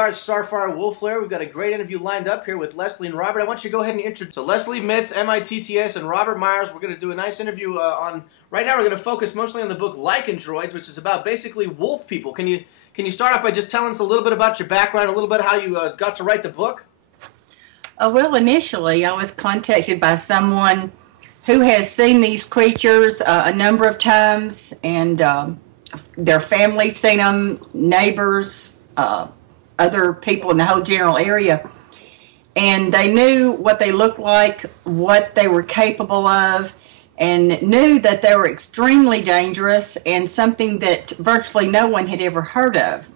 are at Starfire Wolflair. We've got a great interview lined up here with Leslie and Robert. I want you to go ahead and introduce. So Leslie Mitz, MITTS, and Robert Myers. We're going to do a nice interview on. Right now, we're going to focus mostly on the book Lycandroids, which is about basically wolf people. Can you start off by just telling us a little bit about your background, a little bit how you got to write the book? Well, initially, I was contacted by someone who has seen these creatures a number of times, and their family seen them, neighbors, other people in the whole general area, and they knew what they looked like, what they were capable of, and knew that they were extremely dangerous and something that virtually no one had ever heard of.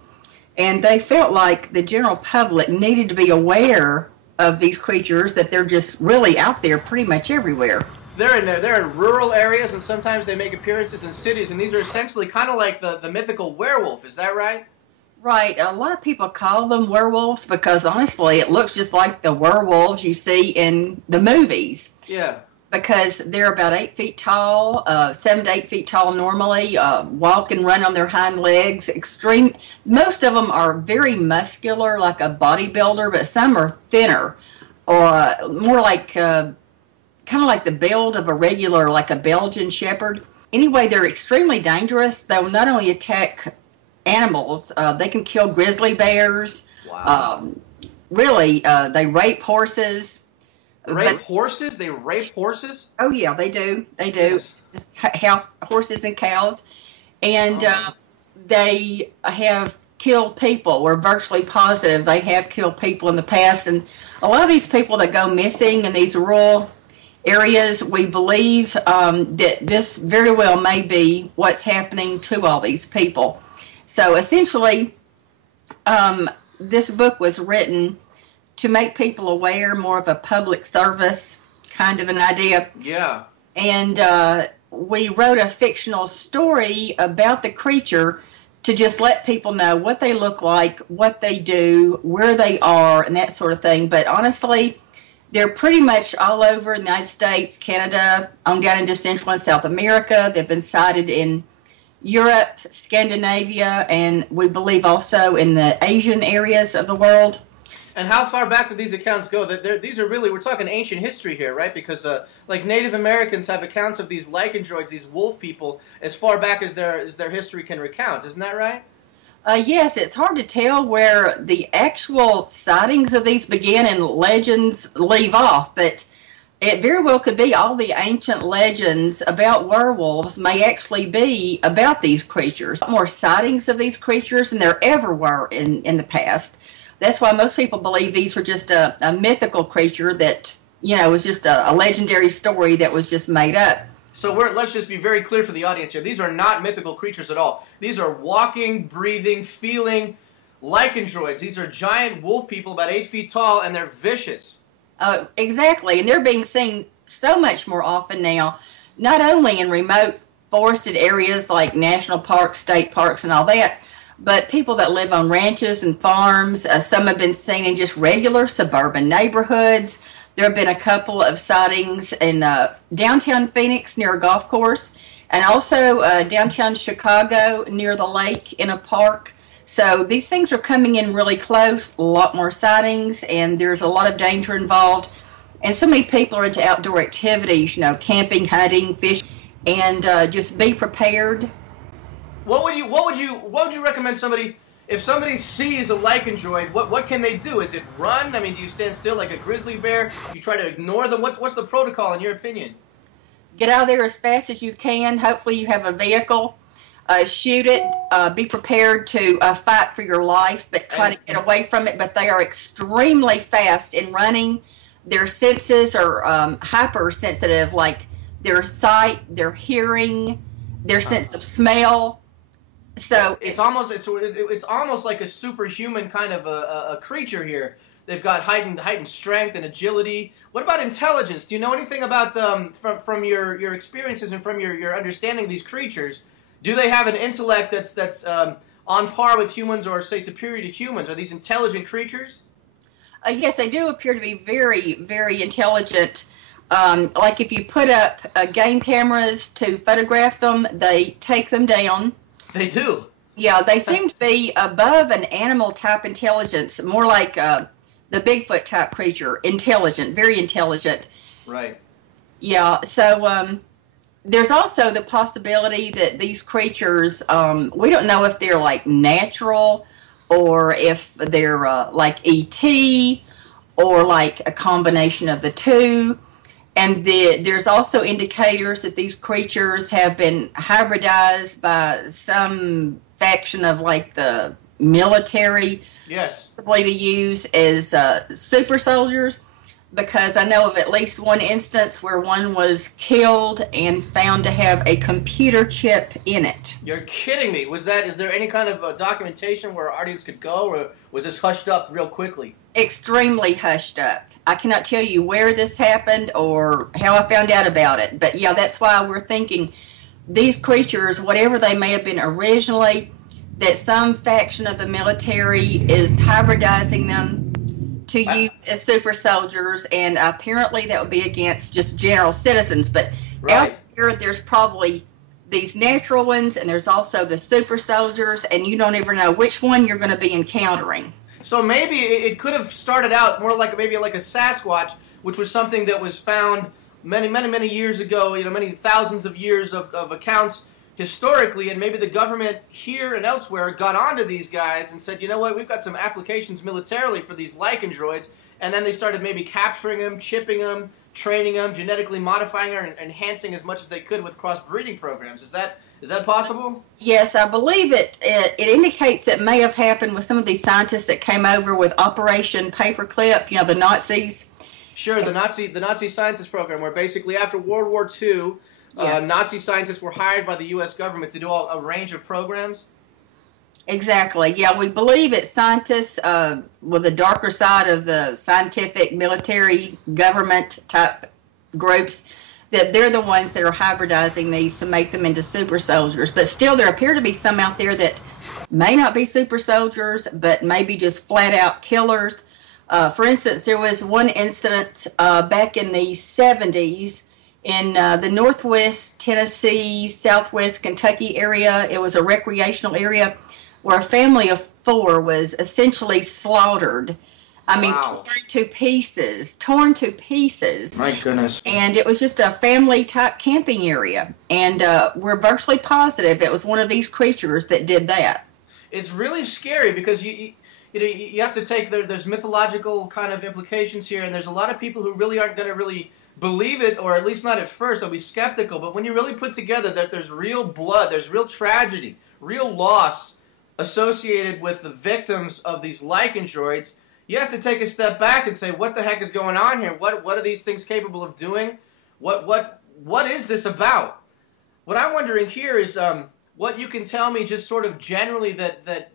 And they felt like the general public needed to be aware of these creatures, that they're just really out there pretty much everywhere. They're in rural areas, and sometimes they make appearances in cities, and these are essentially kind of like the mythical werewolf. Is that right? Right. A lot of people call them werewolves because, honestly, it looks just like the werewolves you see in the movies. Yeah. Because they're about 8 feet tall, 7 to 8 feet tall normally, walk and run on their hind legs. Most of them are very muscular, like a bodybuilder, but some are thinner, or more like, kind of like the build of a regular, like a Belgian Shepherd. Anyway, they're extremely dangerous. They will not only attack animals, they can kill grizzly bears. Wow. Really, they rape horses. Horses? They rape horses? Oh, yeah, they do. They do. Yes. Horses and cows. And they have killed people. We're virtually positive they have killed people in the past. And a lot of these people that go missing in these rural areas, we believe that this very well may be what's happening to all these people. So essentially, this book was written to make people aware, more of a public service kind of an idea. Yeah. And we wrote a fictional story about the creature to just let people know what they look like, what they do, where they are, and that sort of thing. But honestly, they're pretty much all over the United States, Canada, on down into Central and South America. They've been sighted in Europe, Scandinavia, and we believe also in the Asian areas of the world. And how far back do these accounts go? These are really, we're talking ancient history here, right? Because like Native Americans have accounts of these lycandroids, these wolf people, as far back as their history can recount. Isn't that right? Yes, it's hard to tell where the actual sightings of these begin and legends leave off, but it very well could be all the ancient legends about werewolves may actually be about these creatures. More sightings of these creatures than there ever were in the past. That's why most people believe these are just a mythical creature that, you know, was just a legendary story that was just made up. So let's just be very clear for the audience here. These are not mythical creatures at all. These are walking, breathing, feeling lycandroids. These are giant wolf people about 8 feet tall, and they're vicious. Exactly, and they're being seen so much more often now, not only in remote forested areas like national parks, state parks, and all that, but people that live on ranches and farms. Some have been seen in just regular suburban neighborhoods. There have been a couple of sightings in downtown Phoenix near a golf course, and also downtown Chicago near the lake in a park. So these things are coming in really close, a lot more sightings, and there's a lot of danger involved. And so many people are into outdoor activities, you know, camping, hunting, fishing, and just be prepared. What would you recommend somebody, if somebody sees a lycandroid, what can they do? Is it run? I mean, do you stand still like a grizzly bear? Do you try to ignore them? What's the protocol in your opinion? Get out of there as fast as you can. Hopefully you have a vehicle. Shoot it. Be prepared to fight for your life, but try to get away from it. But they are extremely fast in running. Their senses are hypersensitive, like their sight, their hearing, their sense of smell. So it's almost like a superhuman kind of a creature here. They've got heightened strength and agility. What about intelligence? Do you know anything about from your experiences and from your understanding of these creatures? Do they have an intellect that's on par with humans, or say superior to humans? Are these intelligent creatures? Yes, they do appear to be very, very intelligent. Like if you put up game cameras to photograph them, they take them down. They do. Yeah, they seem to be above an animal type intelligence, more like the Bigfoot type creature, intelligent, very intelligent. Right. Yeah, so there's also the possibility that these creatures, we don't know if they're like natural or if they're like ET or like a combination of the two. And there's also indicators that these creatures have been hybridized by some faction of like the military, Yes. probably to use as super soldiers, because I know of at least one instance where one was killed and found to have a computer chip in it. You're kidding me. Is there any kind of documentation where our audience could go, or was this hushed up real quickly? Extremely hushed up. I cannot tell you where this happened or how I found out about it, but yeah, that's why we're thinking these creatures, whatever they may have been originally, that some faction of the military is hybridizing them to use as super soldiers, and apparently that would be against just general citizens. But Right. out here, there's probably these natural ones, and there's also the super soldiers, and you don't ever know which one you're going to be encountering. So maybe it could have started out more like maybe like a Sasquatch, which was something that was found many years ago. You know, many thousands of years of accounts historically, and maybe the government here and elsewhere got onto these guys and said, you know what, we've got some applications militarily for these lycandroids, and then they started maybe capturing them, chipping them, training them, genetically modifying them, and enhancing as much as they could with cross-breeding programs. Is that possible? Yes, I believe it indicates it may have happened with some of these scientists that came over with Operation Paperclip, you know, the Nazis. Sure, the Nazi scientist program, where basically after World War II, Yeah. Nazi scientists were hired by the U.S. government to do a range of programs. Exactly. Yeah, we believe it's scientists with the darker side of the scientific, military, government type groups, that they're the ones that are hybridizing these to make them into super soldiers. But still, there appear to be some out there that may not be super soldiers, but maybe just flat out killers. For instance, there was one incident back in the 70s in the northwest Tennessee, southwest Kentucky area. It was a recreational area where a family of 4 was essentially slaughtered. I mean, Wow. torn to pieces. My goodness. And it was just a family-type camping area. And we're virtually positive it was one of these creatures that did that. It's really scary because you have to take there's mythological kind of implications here, and there's a lot of people who really aren't going to really believe it, or at least not at first. They'll be skeptical. But when you really put together that there's real blood, there's real tragedy, real loss associated with the victims of these lycandroids, you have to take a step back and say, what the heck is going on here? What are these things capable of doing? What is this about? What I'm wondering here is what you can tell me, just sort of generally, that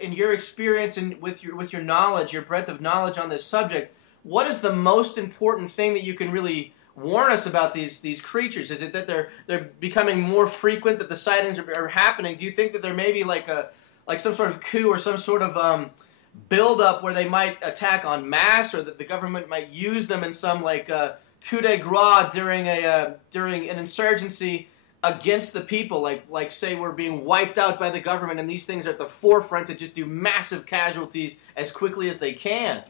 in your experience and with your knowledge, your breadth of knowledge on this subject, what is the most important thing that you can really warn us about these creatures? Is it that they're becoming more frequent, that the sightings are happening? Do you think that there may be like some sort of coup or some sort of build up where they might attack en masse, or that the government might use them in some like coup de grace during an insurgency against the people, like say we're being wiped out by the government, and these things are at the forefront to just do massive casualties as quickly as they can?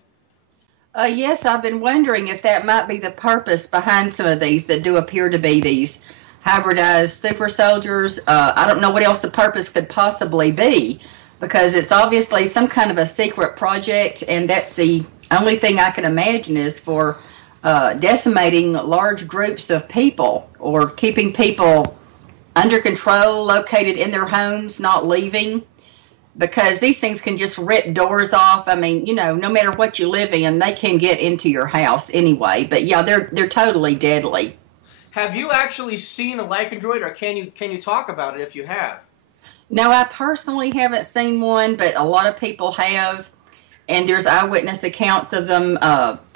Yes, I've been wondering if that might be the purpose behind some of these that do appear to be these hybridized super soldiers. I don't know what else the purpose could possibly be, because it's obviously some kind of a secret project, and that's the only thing I can imagine is for decimating large groups of people, or keeping people under control, located in their homes, not leaving, because these things can just rip doors off. I mean, you know, no matter what you live in, they can get into your house anyway. But yeah, they're totally deadly. Have you actually seen a lycandroid, or can you talk about it if you have? No, I personally haven't seen one, but a lot of people have, and there's eyewitness accounts of them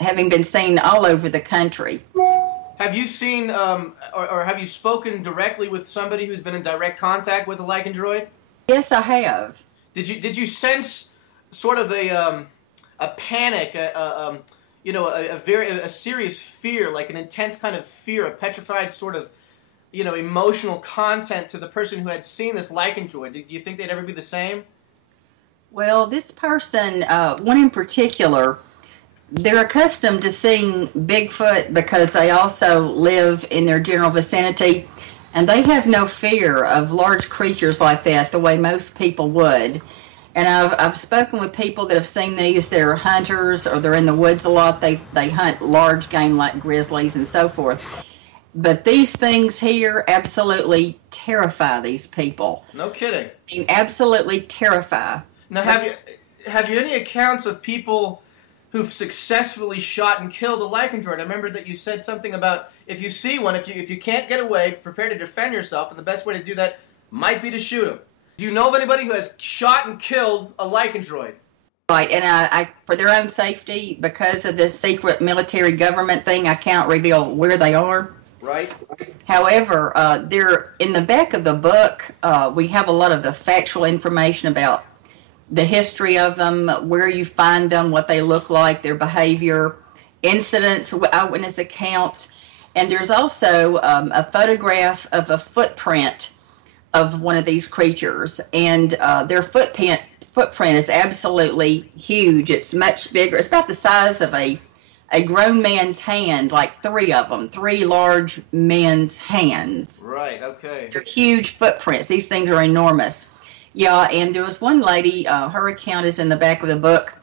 having been seen all over the country. Have you seen, or have you spoken directly with somebody who's been in direct contact with a lycandroid? Yes, I have. Did you sense sort of a panic, a serious fear, like an intense kind of fear, a petrified sort of emotional content to the person who had seen this lycanthroid? Do you think they'd ever be the same? Well, this person, one in particular, they're accustomed to seeing Bigfoot because they also live in their general vicinity, and they have no fear of large creatures like that the way most people would. And I've spoken with people that have seen these. They're hunters or they're in the woods a lot. They hunt large game like grizzlies and so forth. But these things here absolutely terrify these people. No kidding. They absolutely terrify. Now, have you any accounts of people who've successfully shot and killed a lycanthroid? I remember that you said something about if you see one, if you can't get away, prepare to defend yourself, and the best way to do that might be to shoot them. Do you know of anybody who has shot and killed a lycanthroid? Right, and I for their own safety, because of this secret military government thing, I can't reveal where they are. Right. However, they're in the back of the book. We have a lot of the factual information about the history of them, where you find them, what they look like, their behavior, incidents, eyewitness accounts, and there's also a photograph of a footprint of one of these creatures, and their footprint is absolutely huge. It's much bigger. It's about the size of a grown man's hand, like three of them, three large men's hands. Right, okay. They're huge footprints. These things are enormous. Yeah, and there was one lady, her account is in the back of the book,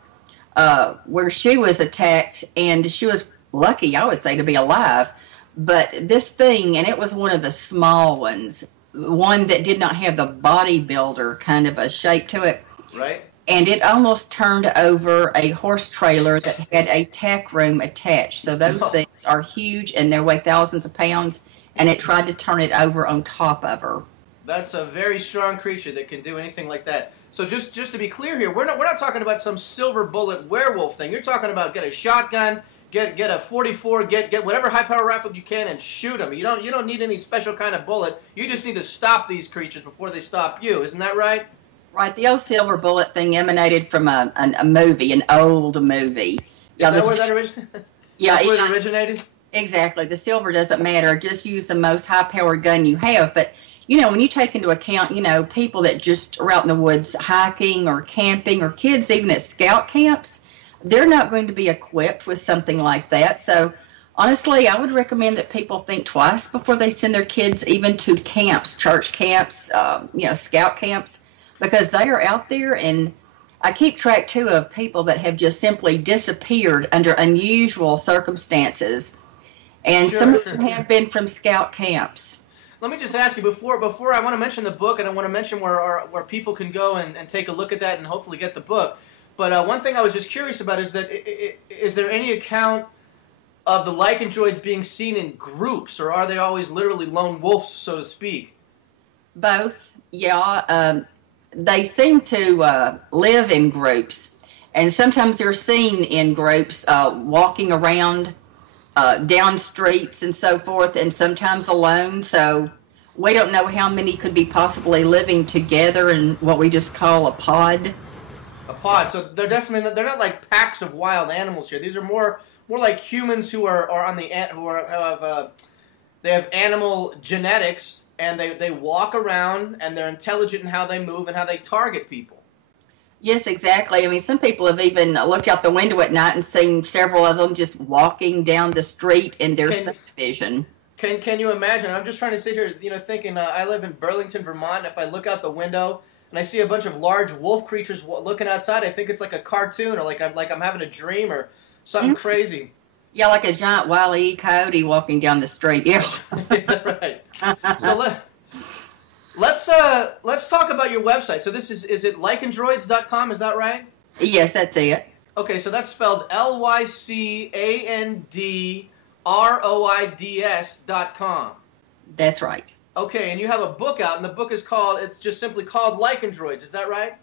where she was attacked, and she was lucky, I would say, to be alive. But this thing, and it was one of the small ones, one that did not have the bodybuilder kind of a shape to it. Right. And it almost turned over a horse trailer that had a tack room attached. So those things are huge, and they weigh thousands of pounds, and it tried to turn it over on top of her. That's a very strong creature that can do anything like that. So just to be clear here, we're not talking about some silver bullet werewolf thing. You're talking about get a shotgun, get a 44, get whatever high power rifle you can and shoot them. You don't need any special kind of bullet. You just need to stop these creatures before they stop you. Isn't that right? Right. The old silver bullet thing emanated from a movie, an old movie. Is that where that originated? Yeah, that's where it originated? Exactly. The silver doesn't matter. Just use the most high-powered gun you have. But, when you take into account, people that just are out in the woods hiking or camping, or kids even at scout camps, they're not going to be equipped with something like that. So, honestly, I would recommend that people think twice before they send their kids even to camps, church camps, scout camps, because they are out there. And I keep track, too, of people that have just simply disappeared under unusual circumstances. And Sure. some of them have been from scout camps. Let me just ask you, before I want to mention the book, and I want to mention where people can go and take a look at that and hopefully get the book. But one thing I was just curious about is that is there any account of the lycanthroids being seen in groups, or are they always literally lone wolves, so to speak? Both, yeah. They seem to live in groups, and sometimes they're seen in groups walking around down streets and so forth, and sometimes alone. So we don't know how many could be possibly living together in what we just call a pod. A pod. So they're not like packs of wild animals here. These are more like humans who are on the they have animal genetics, and they walk around, and they're intelligent in how they move and how they target people. Yes, exactly. I mean, some people have even looked out the window at night and seen several of them just walking down the street in their subdivision. Can you imagine? I'm just trying to sit here, thinking, I live in Burlington, Vermont. If I look out the window and I see a bunch of large wolf creatures looking outside, I think it's like a cartoon, or like I'm having a dream or something crazy. Yeah, like a giant Wile E. Coyote walking down the street. Yeah. Right. So let's talk about your website. So is it lycandroids.com, is that right? Yes, that's it. Okay, so that's spelled lycandroids.com. That's right. Okay, and you have a book out, and the book it's just simply called Lycandroids, is that right?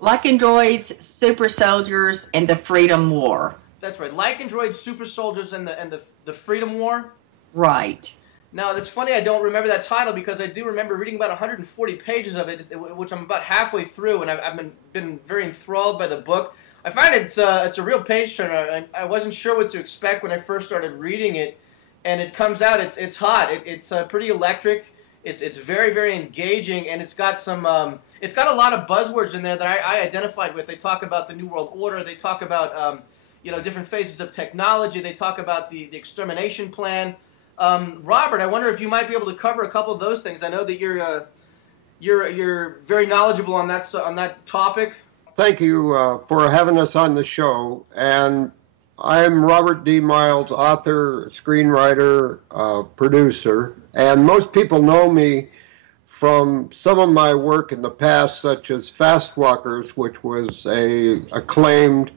Lycandroids, Super Soldiers, and the Freedom War. That's right. Lycandroids, Super Soldiers, and the Freedom War? Right. Now, it's funny I don't remember that title, because I do remember reading about 140 pages of it, which I'm about halfway through, and I've been very enthralled by the book. I find it's a real page turner. I wasn't sure what to expect when I first started reading it, and it comes out. It's hot. It's pretty electric. It's very, very engaging, and it's got some. It's got a lot of buzzwords in there that I identified with. They talk about the New World Order. They talk about different phases of technology. They talk about the extermination plan. Robert, I wonder if you might be able to cover a couple of those things. I know that you're very knowledgeable on that topic. Thank you for having us on the show. And I'm Robert D. Miles, author, screenwriter, producer. And most people know me from some of my work in the past, such as Fast Walkers, which was a acclaimed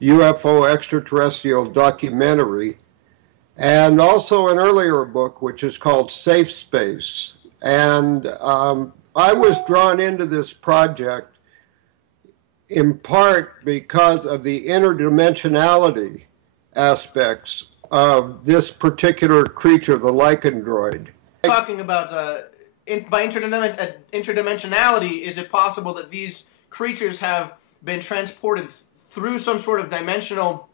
UFO extraterrestrial documentary, and also an earlier book, which is called Safe Space. And I was drawn into this project in part because of the interdimensionality aspects of this particular creature, the lycandroid. Talking about by interdimensionality, is it possible that these creatures have been transported through some sort of dimensional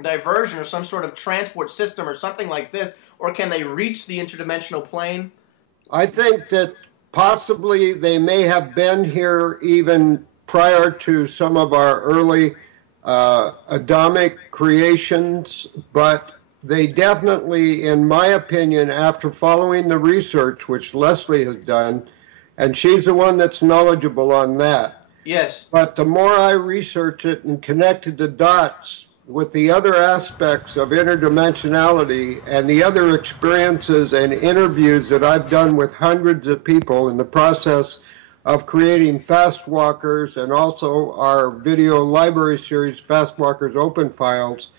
diversion or some sort of transport system or something like this, or can they reach the interdimensional plane? I think that possibly they may have been here even prior to some of our early Adamic creations, but they definitely, in my opinion, after following the research, which Leslie has done, and she's the one that's knowledgeable on that. Yes. But the more I researched it and connected the dots with the other aspects of interdimensionality and the other experiences and interviews that I've done with hundreds of people in the process of creating Fast Walkers and also our video library series, Fast Walkers Open Files,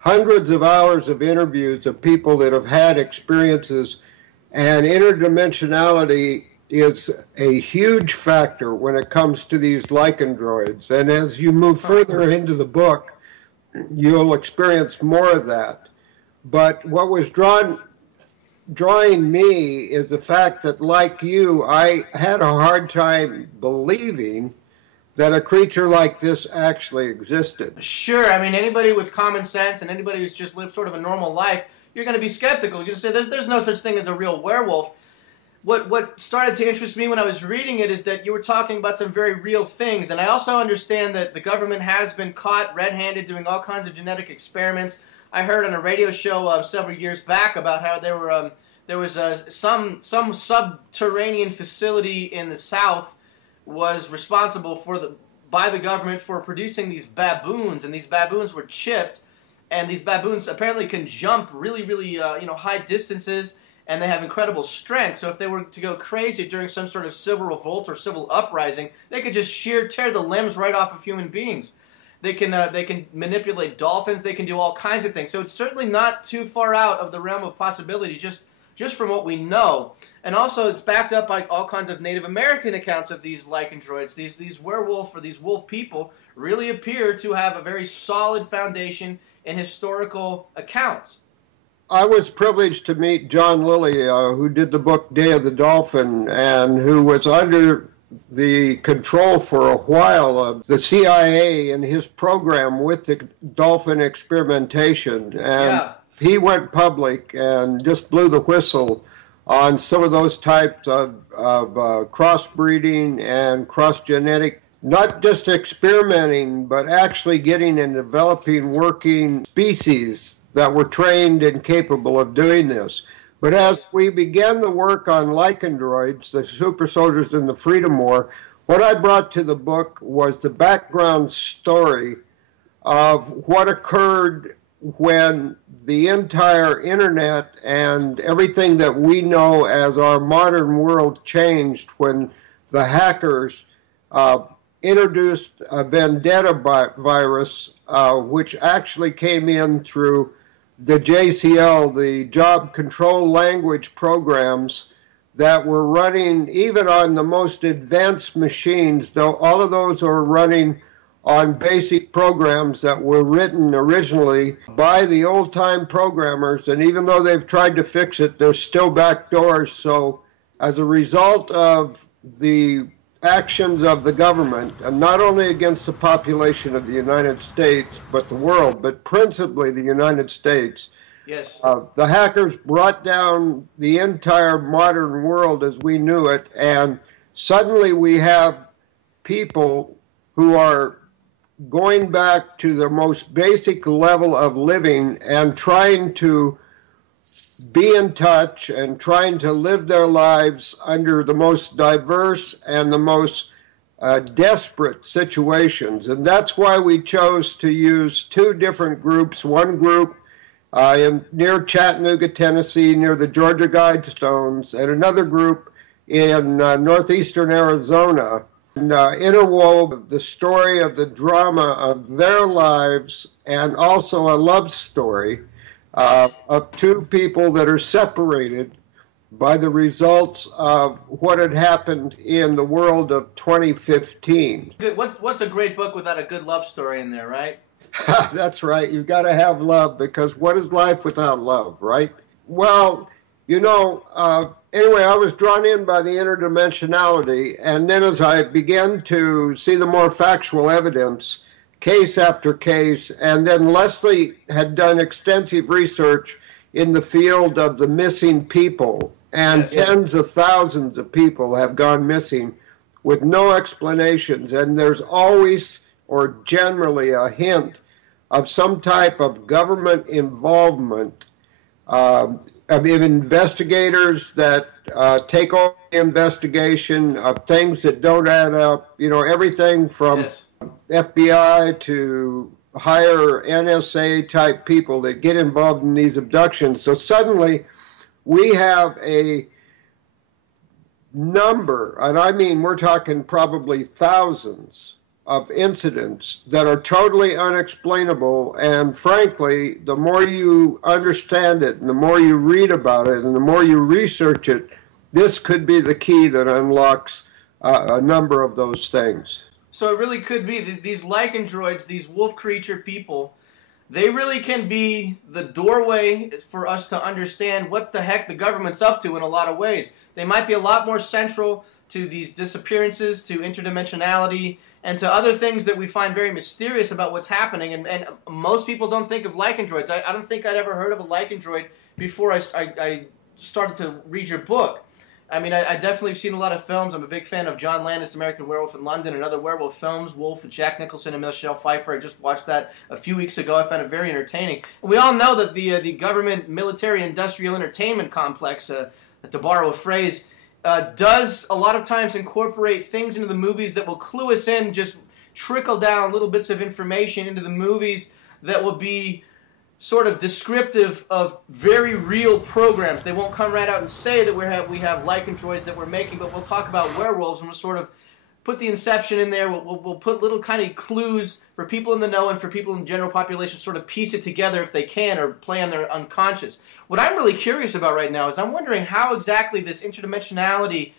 hundreds of hours of interviews of people that have had experiences, and interdimensionality is a huge factor when it comes to these lycandroids. And as you move further into the book, you'll experience more of that. But what was drawing me is the fact that, like you, I had a hard time believing that a creature like this actually existed. Sure, I mean, anybody with common sense and anybody who's just lived sort of a normal life, you're going to be skeptical. You're going to say, there's no such thing as a real werewolf. What started to interest me when I was reading it is that you were talking about some very real things, and I also understand that the government has been caught red-handed doing all kinds of genetic experiments. I heard on a radio show several years back about how there was some subterranean facility in the South was responsible by the government for producing these baboons, and these baboons were chipped, and these baboons apparently can jump really, really high distances, and they have incredible strength. So if they were to go crazy during some sort of civil revolt or civil uprising, they could just tear the limbs right off of human beings. They can manipulate dolphins. They can do all kinds of things. So it's certainly not too far out of the realm of possibility, just from what we know. And also it's backed up by all kinds of Native American accounts of these lycandroids. These werewolf or these wolf people really appear to have a very solid foundation in historical accounts. I was privileged to meet John Lilly, who did the book Day of the Dolphin, and who was under the control for a while of the CIA and his program with the dolphin experimentation. And he went public and just blew the whistle on some of those types of crossbreeding and cross-genetic, not just experimenting, but actually getting and developing working species that were trained and capable of doing this. But as we began the work on lycandroids, the super soldiers in the Freedom War, what I brought to the book was the background story of what occurred when the entire internet and everything that we know as our modern world changed when the hackers introduced a vendetta virus, which actually came in through the JCL, the Job Control Language programs that were running even on the most advanced machines, though all of those are running on basic programs that were written originally by the old-time programmers, and even though they've tried to fix it, there's still backdoors. So as a result of the actions of the government, and not only against the population of the United States, but the world, but principally the United States, Yes. The hackers brought down the entire modern world as we knew it, and suddenly we have people who are going back to the most basic level of living and trying to be in touch and trying to live their lives under the most diverse and the most desperate situations. And that's why we chose to use two different groups. One group near Chattanooga, Tennessee, near the Georgia Guidestones, and another group in northeastern Arizona, and interwove the story of the drama of their lives and also a love story of two people that are separated by the results of what had happened in the world of 2015. Good. What's a great book without a good love story in there, right? That's right. You've got to have love, because what is life without love, right? Well, anyway, I was drawn in by the interdimensionality, and then as I began to see the more factual evidence, case after case, and then Leslie had done extensive research in the field of the missing people, and tens of thousands of people have gone missing with no explanations, and there's always or generally a hint of some type of government involvement, of investigators that take over the investigation of things that don't add up, everything from FBI to higher NSA type people that get involved in these abductions. So suddenly we have a number, and I mean we're talking probably thousands of incidents that are totally unexplainable, and frankly, the more you understand it and the more you read about it and the more you research it, this could be the key that unlocks a number of those things. So it really could be these lycandroids, these wolf creature people, they really can be the doorway for us to understand what the heck the government's up to in a lot of ways. They might be a lot more central to these disappearances, to interdimensionality, and to other things that we find very mysterious about what's happening. And most people don't think of lycandroids. I don't think I'd ever heard of a lycandroid before I started to read your book. I mean, I definitely have seen a lot of films. I'm a big fan of John Landis' American Werewolf in London and other werewolf films, Wolf with Jack Nicholson and Michelle Pfeiffer. I just watched that a few weeks ago. I found it very entertaining. And we all know that the government military-industrial entertainment complex, to borrow a phrase, does a lot of times incorporate things into the movies that will clue us in, just trickle down little bits of information into the movies that will be sort of descriptive of very real programs. They won't come right out and say that we have lycandroids that we're making, but we'll talk about werewolves and we'll sort of put the inception in there. We'll put little kind of clues for people in the know and for people in the general population, sort of piece it together if they can or play on their unconscious. What I'm really curious about right now is I'm wondering how exactly this interdimensionality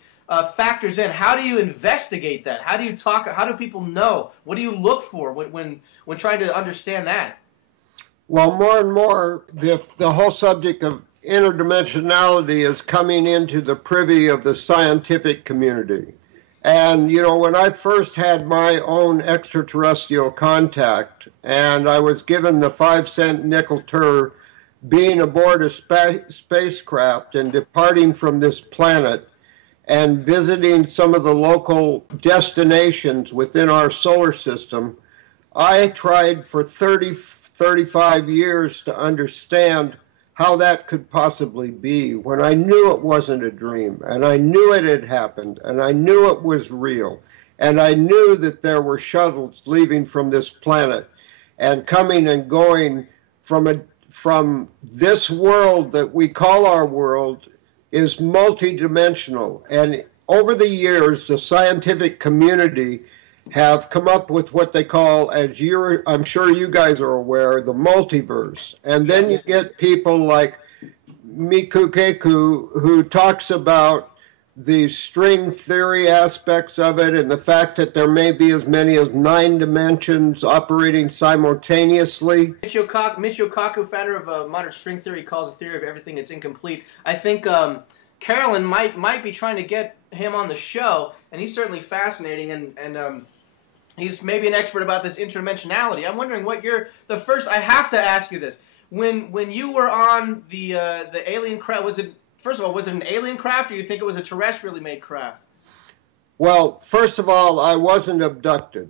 factors in. How do you investigate that? How do you talk? How do people know? What do you look for when trying to understand that? Well, more and more, the whole subject of interdimensionality is coming into the privy of the scientific community. And, when I first had my own extraterrestrial contact, and I was given the 5-cent nickel tour being aboard a spacecraft and departing from this planet and visiting some of the local destinations within our solar system, I tried for 35 years to understand how that could possibly be when I knew it wasn't a dream, and I knew it had happened, and I knew it was real, and I knew that there were shuttles leaving from this planet and coming and going from this world that we call our world is multidimensional. And over the years, the scientific community have come up with what they call, I'm sure you guys are aware, the multiverse. And then you get people like Miku Keku, who talks about the string theory aspects of it and the fact that there may be as many as 9 dimensions operating simultaneously. Michio Kaku, founder of modern string theory, calls the theory of everything that's incomplete. I think Carolyn might be trying to get him on the show, and he's certainly fascinating, and he's maybe an expert about this interdimensionality. I'm wondering I have to ask you this. When you were on the alien craft, was it, first of all, was it an alien craft, or do you think it was a terrestrially made craft? Well, first of all, I wasn't abducted.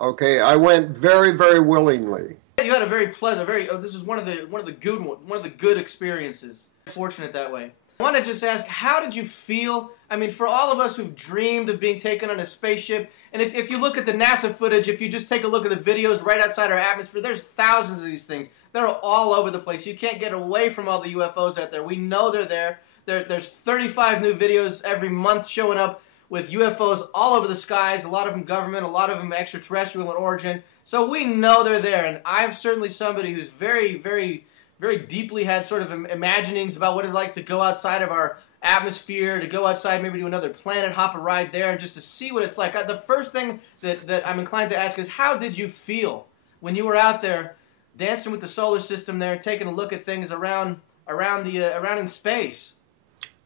Okay, I went very, very willingly. You had a very pleasant, this is one of the good experiences. Fortunate that way. I want to just ask, how did you feel? I mean, for all of us who've dreamed of being taken on a spaceship, and if you look at the NASA footage, if you just take a look at the videos right outside our atmosphere, there's thousands of these things. They're all over the place. You can't get away from all the UFOs out there. We know they're there. There's 35 new videos every month showing up with UFOs all over the skies, a lot of them government, a lot of them extraterrestrial in origin. So we know they're there, and I'm certainly somebody who's very, very, very deeply had sort of imaginings about what it's like to go outside of our atmosphere, to go outside, maybe to another planet, hop a ride there, and just to see what it's like. The first thing that I'm inclined to ask is, how did you feel when you were out there dancing with the solar system there, taking a look at things around in space?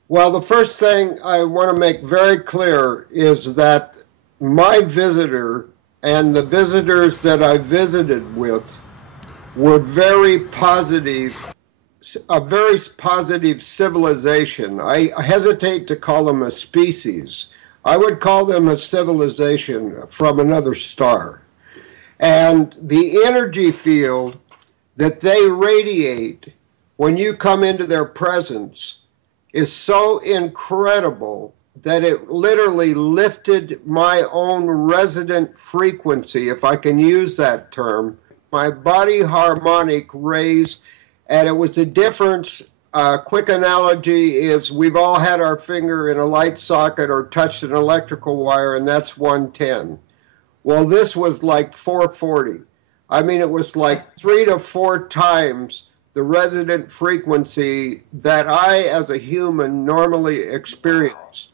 Well, the first thing I want to make very clear is that my visitor and the visitors that I visited with were very positive, a very positive civilization. I hesitate to call them a species. I would call them a civilization from another star. And the energy field that they radiate when you come into their presence is so incredible that it literally lifted my own resonant frequency, if I can use that term. My body harmonic raised, and it was the difference. Quick analogy is we've all had our finger in a light socket or touched an electrical wire, and that's 110. Well, this was like 440. I mean, it was like 3 to 4 times the resonant frequency that I, as a human, normally experience.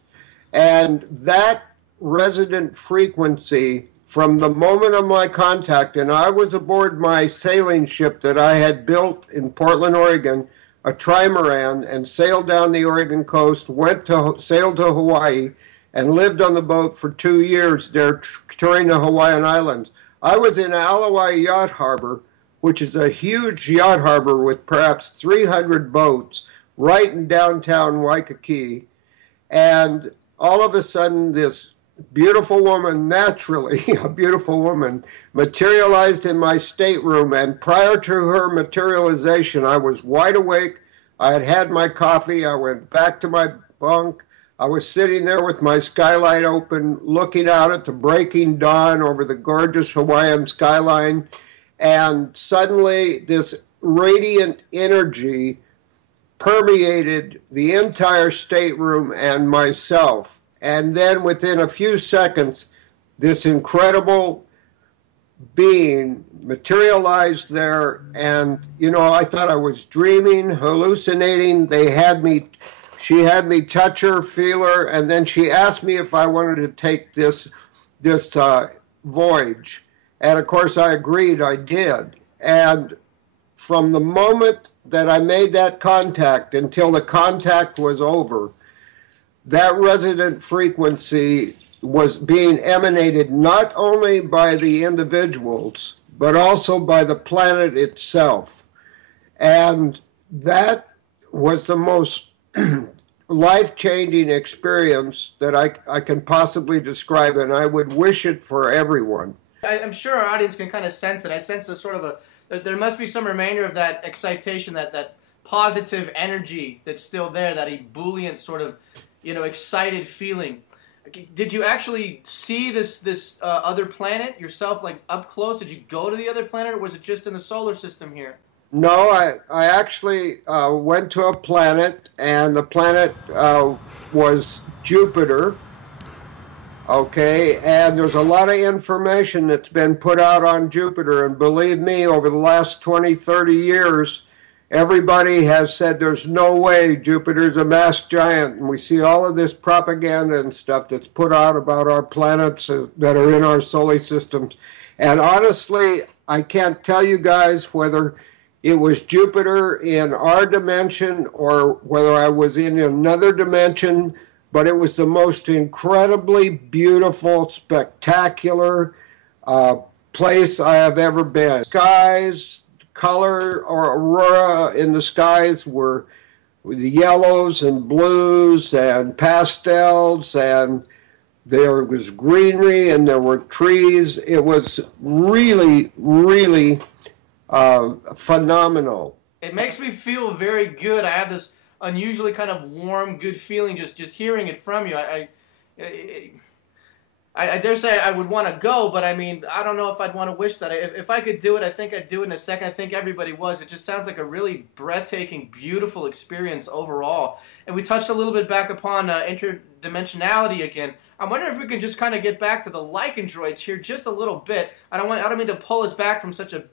And that resonant frequency, from the moment of my contact, and I was aboard my sailing ship that I had built in Portland, Oregon, a trimaran, and sailed down the Oregon coast, sailed to Hawaii, and lived on the boat for 2 years there, touring the Hawaiian Islands. I was in Alawai Yacht Harbor, which is a huge yacht harbor with perhaps 300 boats right in downtown Waikiki. And all of a sudden, this beautiful woman, naturally a beautiful woman, materialized in my stateroom. And prior to her materialization, I was wide awake. I had had my coffee. I went back to my bunk. I was sitting there with my skylight open, looking out at the breaking dawn over the gorgeous Hawaiian skyline. And suddenly this radiant energy permeated the entire stateroom and myself. And then within a few seconds, this incredible being materialized there. And, you know, I thought I was dreaming, hallucinating. She had me touch her, feel her, and then she asked me if I wanted to take this voyage. And of course I agreed, I did. And from the moment that I made that contact until the contact was over, that resonant frequency was being emanated not only by the individuals, but also by the planet itself. And that was the most life-changing experience that I can possibly describe, and I would wish it for everyone. I'm sure our audience can kind of sense it. I sense a sort of there must be some remainder of that excitation, that positive energy that's still there, that ebullient sort of, excited feeling. Did you actually see this other planet yourself, like up close? Did you go to the other planet, or was it just in the solar system here? No, I actually went to a planet, and the planet was Jupiter. Okay, and there's a lot of information that's been put out on Jupiter, and believe me, over the last 20, 30 years, everybody has said there's no way Jupiter's a mass giant, and we see all of this propaganda and stuff that's put out about our planets that are in our solar systems. And honestly, I can't tell you guys whether it was Jupiter in our dimension or whether I was in another dimension, but it was the most incredibly beautiful, spectacular place I have ever been. Skies, color or aurora in the skies were the yellows and blues and pastels, and there was greenery and there were trees. It was really, really phenomenal. It makes me feel very good. I have this unusually kind of warm, good feeling just hearing it from you. I dare say I would want to go, but I mean, I don't know if I'd want to wish that. If I could do it, I think I'd do it in a second. I think everybody was. It just sounds like a really breathtaking, beautiful experience overall. And we touched a little bit back upon interdimensionality again. I'm wondering if we could just kind of get back to the lycandroids here just a little bit. I don't mean to pull us back from such a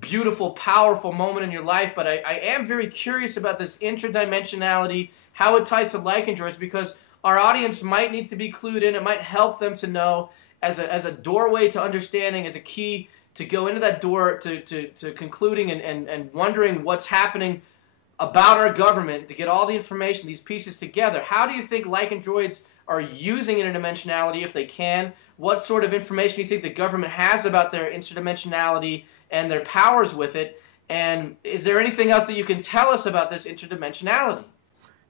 beautiful, powerful moment in your life, but I am very curious about this interdimensionality, how it ties to lycandroids, because our audience might need to be clued in. It might help them to know as a doorway to understanding, as a key to go into that door to concluding and wondering what's happening about our government, to get all the information, these pieces together. How do you think lycandroids are using interdimensionality if they can? What sort of information do you think the government has about their interdimensionality and their powers with it? And is there anything else that you can tell us about this interdimensionality?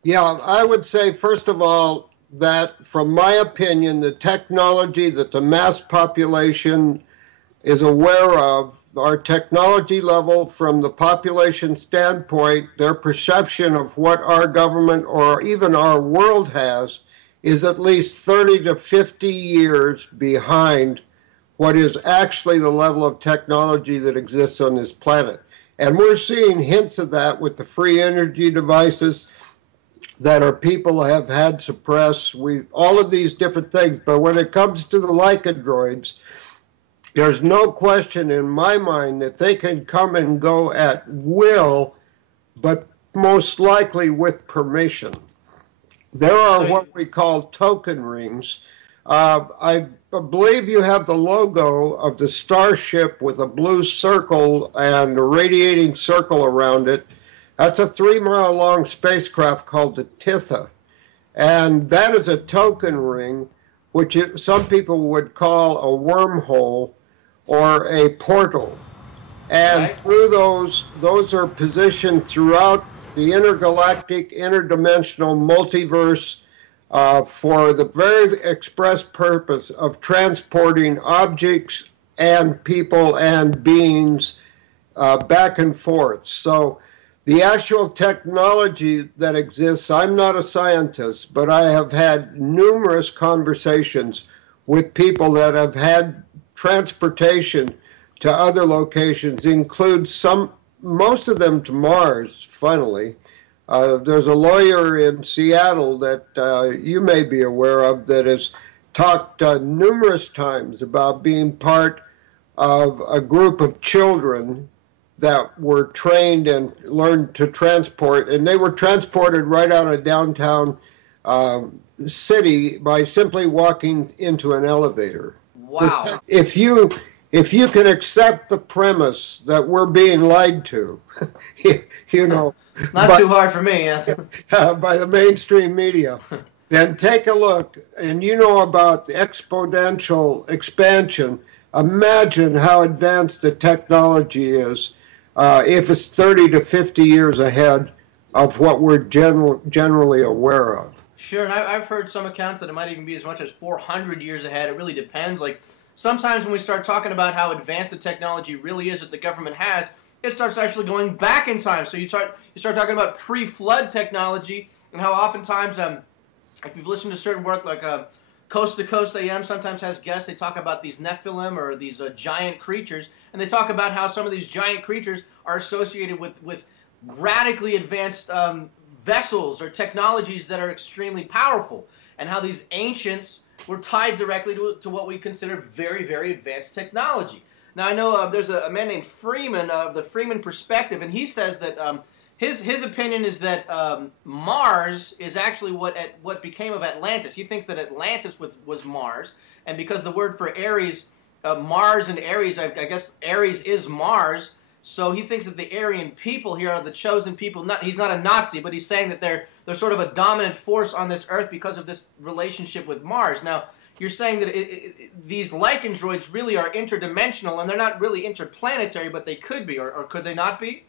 Yeah, I would say, first of all, that from my opinion, the technology that the mass population is aware of, our technology level from the population standpoint, their perception of what our government or even our world has, is at least 30 to 50 years behind what is actually the level of technology that exists on this planet. And we're seeing hints of that with the free energy devices that our people have had suppressed, all of these different things. But when it comes to the lycandroids, there's no question in my mind that they can come and go at will, but most likely with permission. There are what we call token rings. I believe you have the logo of the starship with a blue circle and a radiating circle around it. That's a 3-mile-long spacecraft called the Titha. And that is a token ring, which some people would call a wormhole or a portal. And through those are positioned throughout the intergalactic, interdimensional multiverse for the very express purpose of transporting objects and people and beings back and forth. So the actual technology that exists, I'm not a scientist, but I have had numerous conversations with people that have had transportation to other locations, includes most of them to Mars, funnily. There's a lawyer in Seattle that you may be aware of that has talked numerous times about being part of a group of children that were trained and learned to transport, and they were transported right out of downtown city by simply walking into an elevator. Wow. If you can accept the premise that we're being lied to, you know, not too hard for me, by the mainstream media, then take a look, and you know about exponential expansion. Imagine how advanced the technology is if it's 30 to 50 years ahead of what we're generally aware of. Sure, and I've heard some accounts that it might even be as much as 400 years ahead. It really depends. Like, sometimes when we start talking about how advanced the technology really is that the government has, it starts actually going back in time. So you start talking about pre-flood technology, and how oftentimes, if you've listened to certain work like Coast to Coast AM sometimes has guests, they talk about these Nephilim or these giant creatures, and they talk about how some of these giant creatures are associated with radically advanced vessels or technologies that are extremely powerful, and how these ancients were tied directly to what we consider very, very advanced technology. Now, I know there's a man named Freeman of the Freeman Perspective, and he says that his opinion is that Mars is actually what became of Atlantis. He thinks that Atlantis was Mars, and because the word for Aries, Mars and Aries, I guess Aries is Mars, so he thinks that the Aryan people here are the chosen people. He's not a Nazi, but he's saying that they're sort of a dominant force on this earth because of this relationship with Mars. Now, you're saying that these lycandroids really are interdimensional, and they're not really interplanetary, but they could be, or could they not be?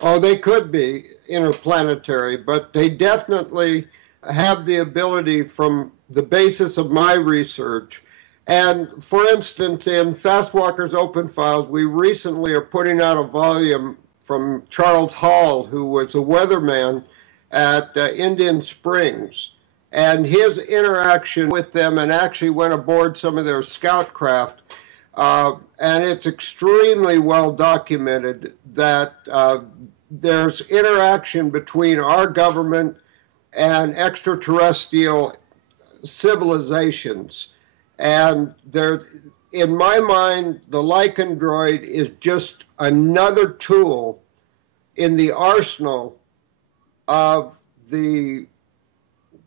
Oh, they could be interplanetary, but they definitely have the ability from the basis of my research. And for instance, in Fast Walker's Open Files, we recently are putting out a volume from Charles Hall, who was a weatherman at Indian Springs, and his interaction with them, and actually went aboard some of their scout craft. And it's extremely well documented that there's interaction between our government and extraterrestrial civilizations. And there, in my mind, the lycandroid is just another tool in the arsenal of the,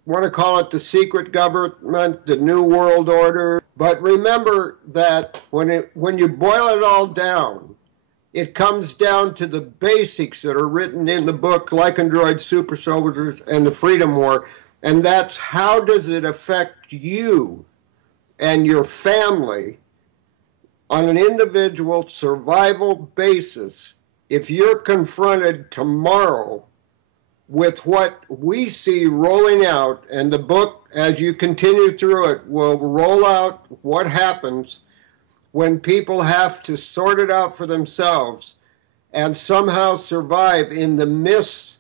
want to call it the secret government, the New World Order. But remember that when you boil it all down, it comes down to the basics that are written in the book Lycandroid Super Soldiers and the Freedom War, and that's how does it affect you and your family on an individual survival basis if you're confronted tomorrow with what we see rolling out. And the book, as you continue through it, will roll out what happens when people have to sort it out for themselves and somehow survive in the midst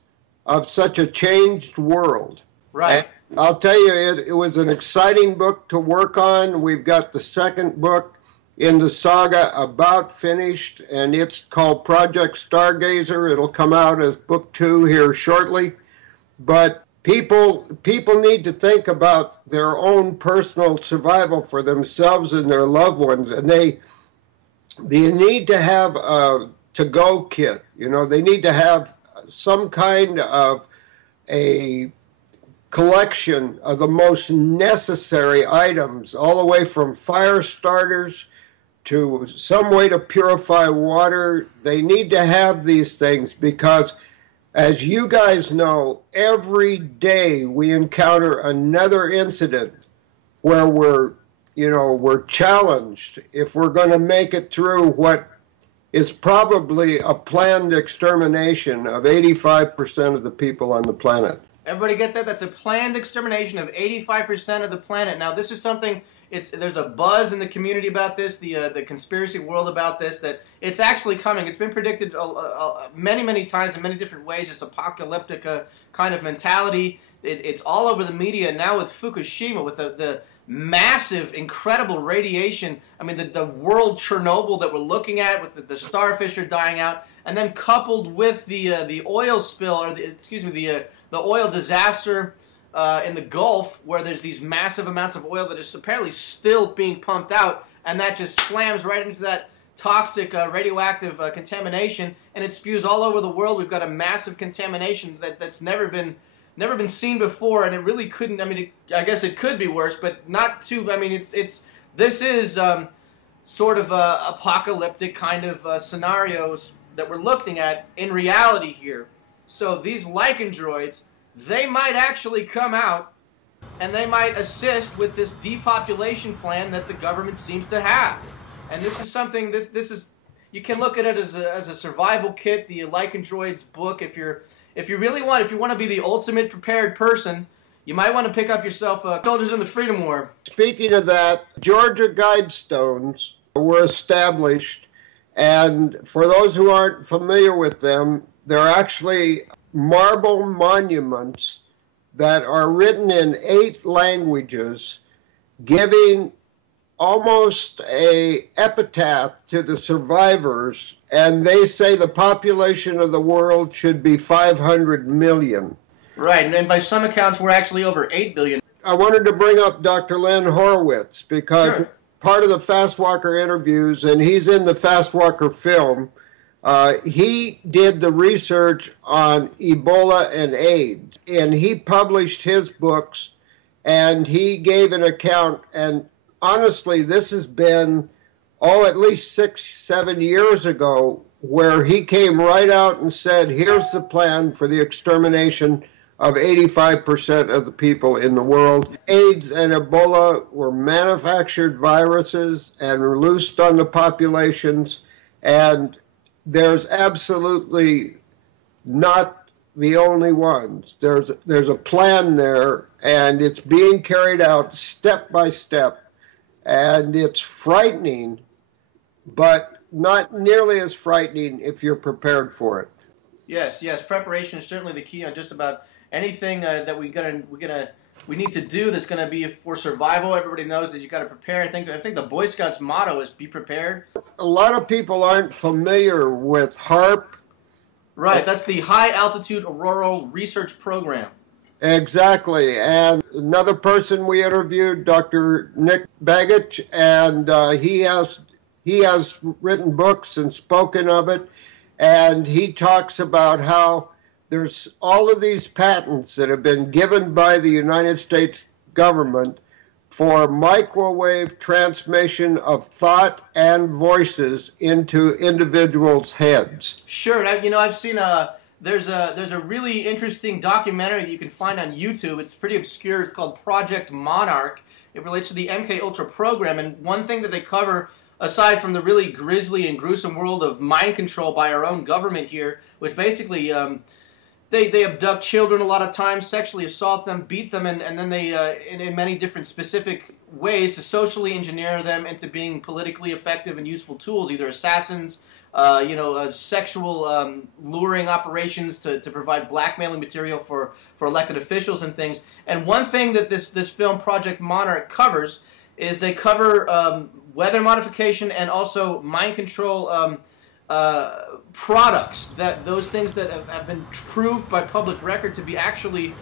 of such a changed world. Right. And I'll tell you, it was an exciting book to work on. We've got the second book in the saga about finished, and it's called Project Stargazer. It'll come out as book 2 here shortly. But people need to think about their own personal survival for themselves and their loved ones, and they need to have a to-go kit. You know, they need to have some kind of a collection of the most necessary items, all the way from fire starters to some way to purify water. They need to have these things because, as you guys know, every day we encounter another incident where we're challenged if we're going to make it through what is probably a planned extermination of 85% of the people on the planet. Everybody get that? That's a planned extermination of 85% of the planet. Now, this is something, there's a buzz in the community about this, the conspiracy world about this, that it's actually coming. It's been predicted many, many times in many different ways, this apocalyptic kind of mentality. It's all over the media now with Fukushima, with the massive, incredible radiation. I mean, the world Chernobyl that we're looking at, with the starfish are dying out, and then coupled with the oil spill, or the oil disaster in the Gulf, where there's these massive amounts of oil that is apparently still being pumped out, and that just slams right into that toxic radioactive contamination, and it spews all over the world. We've got a massive contamination that's never been seen before, and it really couldn't. I mean, I guess it could be worse, but not too. I mean, this is sort of apocalyptic kind of scenarios that we're looking at in reality here. So these lycandroids, they might actually come out, and they might assist with this depopulation plan that the government seems to have. And this is something. This is, you can look at it as a survival kit. The Lycandroids book. If you want to be the ultimate prepared person, you might want to pick up yourself Soldiers in the Freedom War. Speaking of that, Georgia Guidestones were established, and for those who aren't familiar with them, they're actually marble monuments that are written in 8 languages, giving almost a epitaph to the survivors, and they say the population of the world should be 500 million. Right, and by some accounts, we're actually over 8 billion. I wanted to bring up Dr. Len Horowitz because Sure. part of the Fast Walker interviews, and he's in the Fast Walker film, he did the research on Ebola and AIDS, and he published his books, and he gave an account. And honestly, this has been, at least 6-7 years ago, where he came right out and said, here's the plan for the extermination of 85% of the people in the world. AIDS and Ebola were manufactured viruses and released on the populations, and there's absolutely not the only ones. There's a plan there, and it's being carried out step by step, and it's frightening, but not nearly as frightening if you're prepared for it. Yes, yes. Preparation is certainly the key on just about anything that we need to do that's going to be for survival. Everybody knows that you got to prepare. I think the Boy Scouts motto is "Be prepared." A lot of people aren't familiar with HARP. Right. That's the High Altitude Auroral Research Program. Exactly. And another person we interviewed, Dr. Nick Begich, and he has written books and spoken of it, and he talks about how there's all of these patents that have been given by the United States government for microwave transmission of thought and voices into individuals' heads. Sure, and I've seen there's a really interesting documentary that you can find on YouTube. It's pretty obscure. It's called Project Monarch. It relates to the MK Ultra program, and one thing that they cover, aside from the really grisly and gruesome world of mind control by our own government here, which basically they abduct children a lot of times, sexually assault them, beat them, and then they, in many different specific ways, to socially engineer them into being politically effective and useful tools, either assassins, sexual luring operations to provide blackmailing material for elected officials and things. And one thing that this film, Project Monarch, covers is they cover weather modification and also mind control products, those things that have been proved by public record to be actually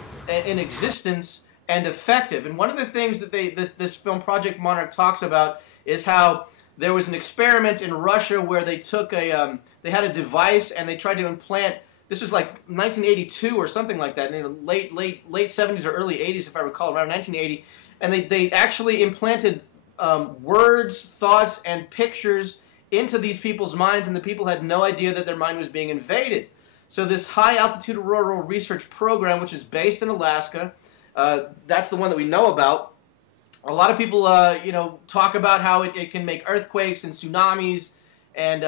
in existence and effective. And one of the things that this film Project Monarch talks about is how there was an experiment in Russia where they took they had a device and they tried to implant. This was like 1982 or something like that, in the late 70s or early 80s, if I recall, around 1980, and they actually implanted words, thoughts, and pictures into these people's minds, and the people had no idea that their mind was being invaded. So this High Altitude Auroral Research Program, which is based in Alaska, that's the one that we know about. A lot of people, talk about how it can make earthquakes and tsunamis and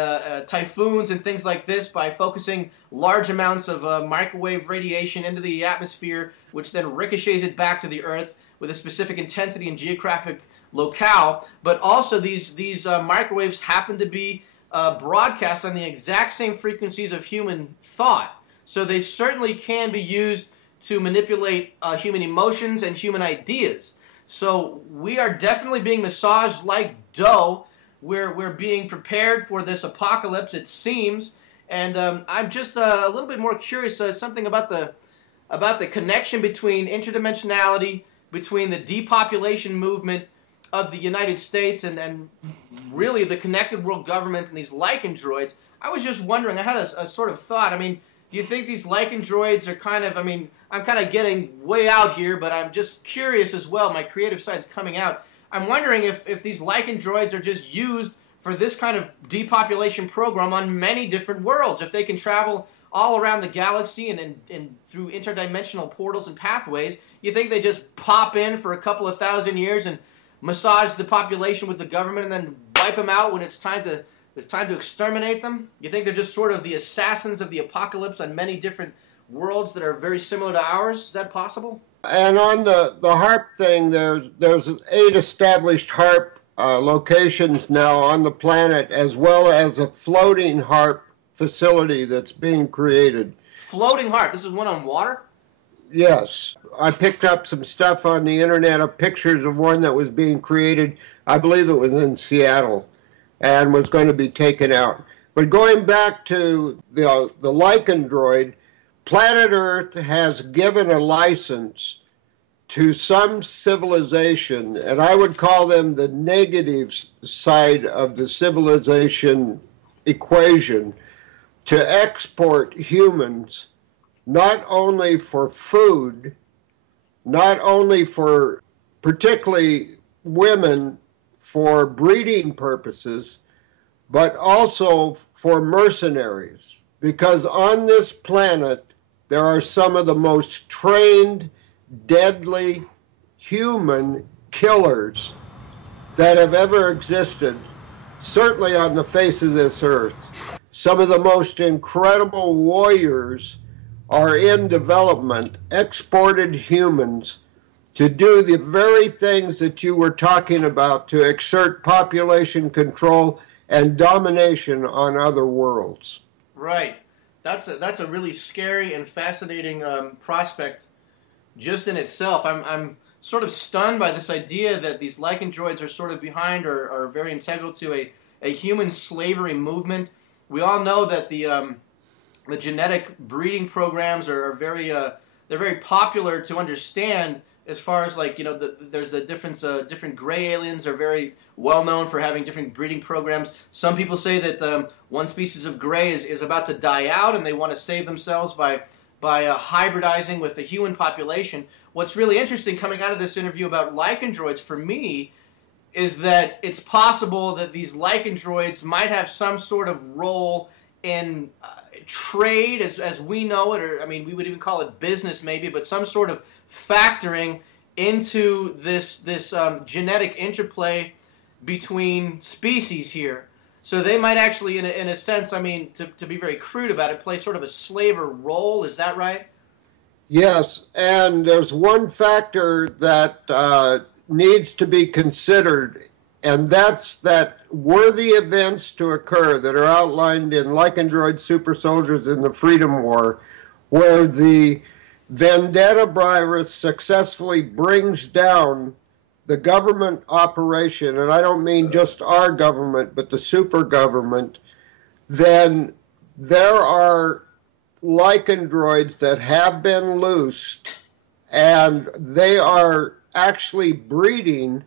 typhoons and things like this by focusing large amounts of microwave radiation into the atmosphere, which then ricochets it back to the Earth with a specific intensity and geographic locale. But also these microwaves happen to be broadcast on the exact same frequencies of human thought. So they certainly can be used to manipulate human emotions and human ideas. So we are definitely being massaged like dough. We're being prepared for this apocalypse, it seems. And I'm just a little bit more curious, something about the connection between interdimensionality, between the depopulation movement of the United States and really the connected world government and these Lycan droids. I was just wondering, I had a sort of thought. I mean, do you think these Lycan droids are kind of, I'm kind of getting way out here, but I'm just curious as well. My creative side's coming out. I'm wondering if these Lycan droids are just used for this kind of depopulation program on many different worlds. If they can travel all around the galaxy and through interdimensional portals and pathways, you think they just pop in for a couple of 1,000 years and massage the population with the government and then wipe them out when it's time to exterminate them? You think they're just sort of the assassins of the apocalypse on many different worlds that are very similar to ours? Is that possible? And on the HARP thing, there's 8 established HARP locations now on the planet, as well as a floating HARP facility that's being created. Floating HARP? This is one on water? Yes. I picked up some stuff on the internet of pictures of one that was being created. I believe it was in Seattle and was going to be taken out. But going back to the Lycan droid, Planet Earth has given a license to some civilization, and I would call them the negative side of the civilization equation, to export humans not only for food, not only for particularly women for breeding purposes, but also for mercenaries. Because on this planet, there are some of the most trained, deadly human killers that have ever existed, certainly on the face of this earth. Some of the most incredible warriors are in development, exported humans, to do the very things that you were talking about, to exert population control and domination on other worlds. Right. That's a really scary and fascinating prospect just in itself. I'm sort of stunned by this idea that these lycandroids are sort of behind or are very integral to a human slavery movement. We all know that the genetic breeding programs are very they're very popular to understand, as far as, like, you know, there's the difference. Different gray aliens are very well known for having different breeding programs. Some people say that one species of gray is about to die out, and they want to save themselves by hybridizing with the human population. What's really interesting coming out of this interview about lycandroids for me is that it's possible that these lycandroids might have some sort of role in trade as we know it, or, I mean, we would even call it business maybe, but some sort of factoring into this genetic interplay between species here. So they might actually, in a sense, I mean, to be very crude about it, play sort of a slaver role. Is that right? Yes, and there's one factor that needs to be considered, and that's that were the events to occur that are outlined in Lycandroid Super Soldiers in the Freedom War, where the Vendetta virus successfully brings down the government operation, and I don't mean just our government, but the super government, then there are lycandroids that have been loosed, and they are actually breeding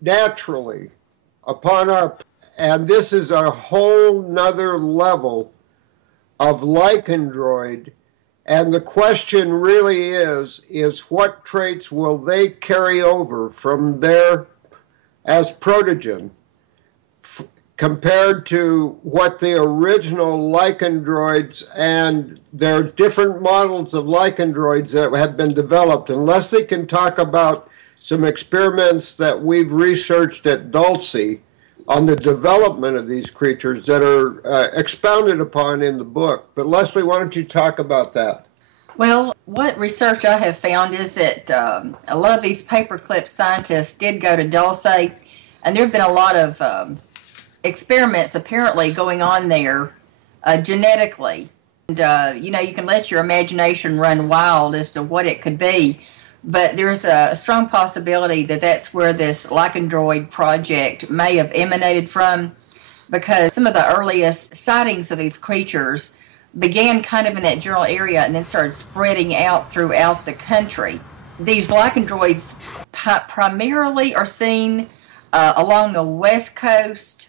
naturally upon our, and this is a whole nother level of lycandroid. And the question really is what traits will they carry over from their, as protogen, compared to what the original lycandroids, and there are different models of lycandroids that have been developed. And Leslie can talk about some experiments that we've researched at Dulce on the development of these creatures that are expounded upon in the book. But Leslie, why don't you talk about that? Well, what research I have found is that a lot of these paperclip scientists did go to Dulce, and there have been a lot of experiments apparently going on there genetically. And, you know, you can let your imagination run wild as to what it could be, but there's a strong possibility that that's where this lycandroid project may have emanated from, because some of the earliest sightings of these creatures began kind of in that general area and then started spreading out throughout the country. These lycandroids primarily are seen along the west coast,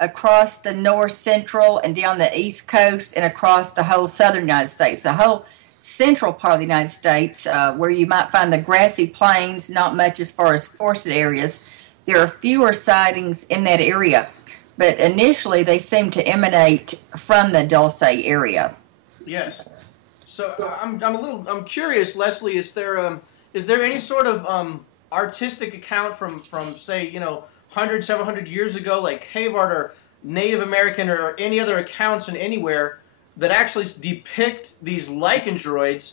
across the north central and down the east coast, and across the whole southern United States. The whole central part of the United States, where you might find the grassy plains, not much as far as forested areas, there are fewer sightings in that area. But initially, they seem to emanate from the Dulce area. Yes. So I'm curious, Leslie. Is there any sort of artistic account from say, you know, several hundred years ago, like cave art or Native American or any other accounts in anywhere that actually depict these lycandroids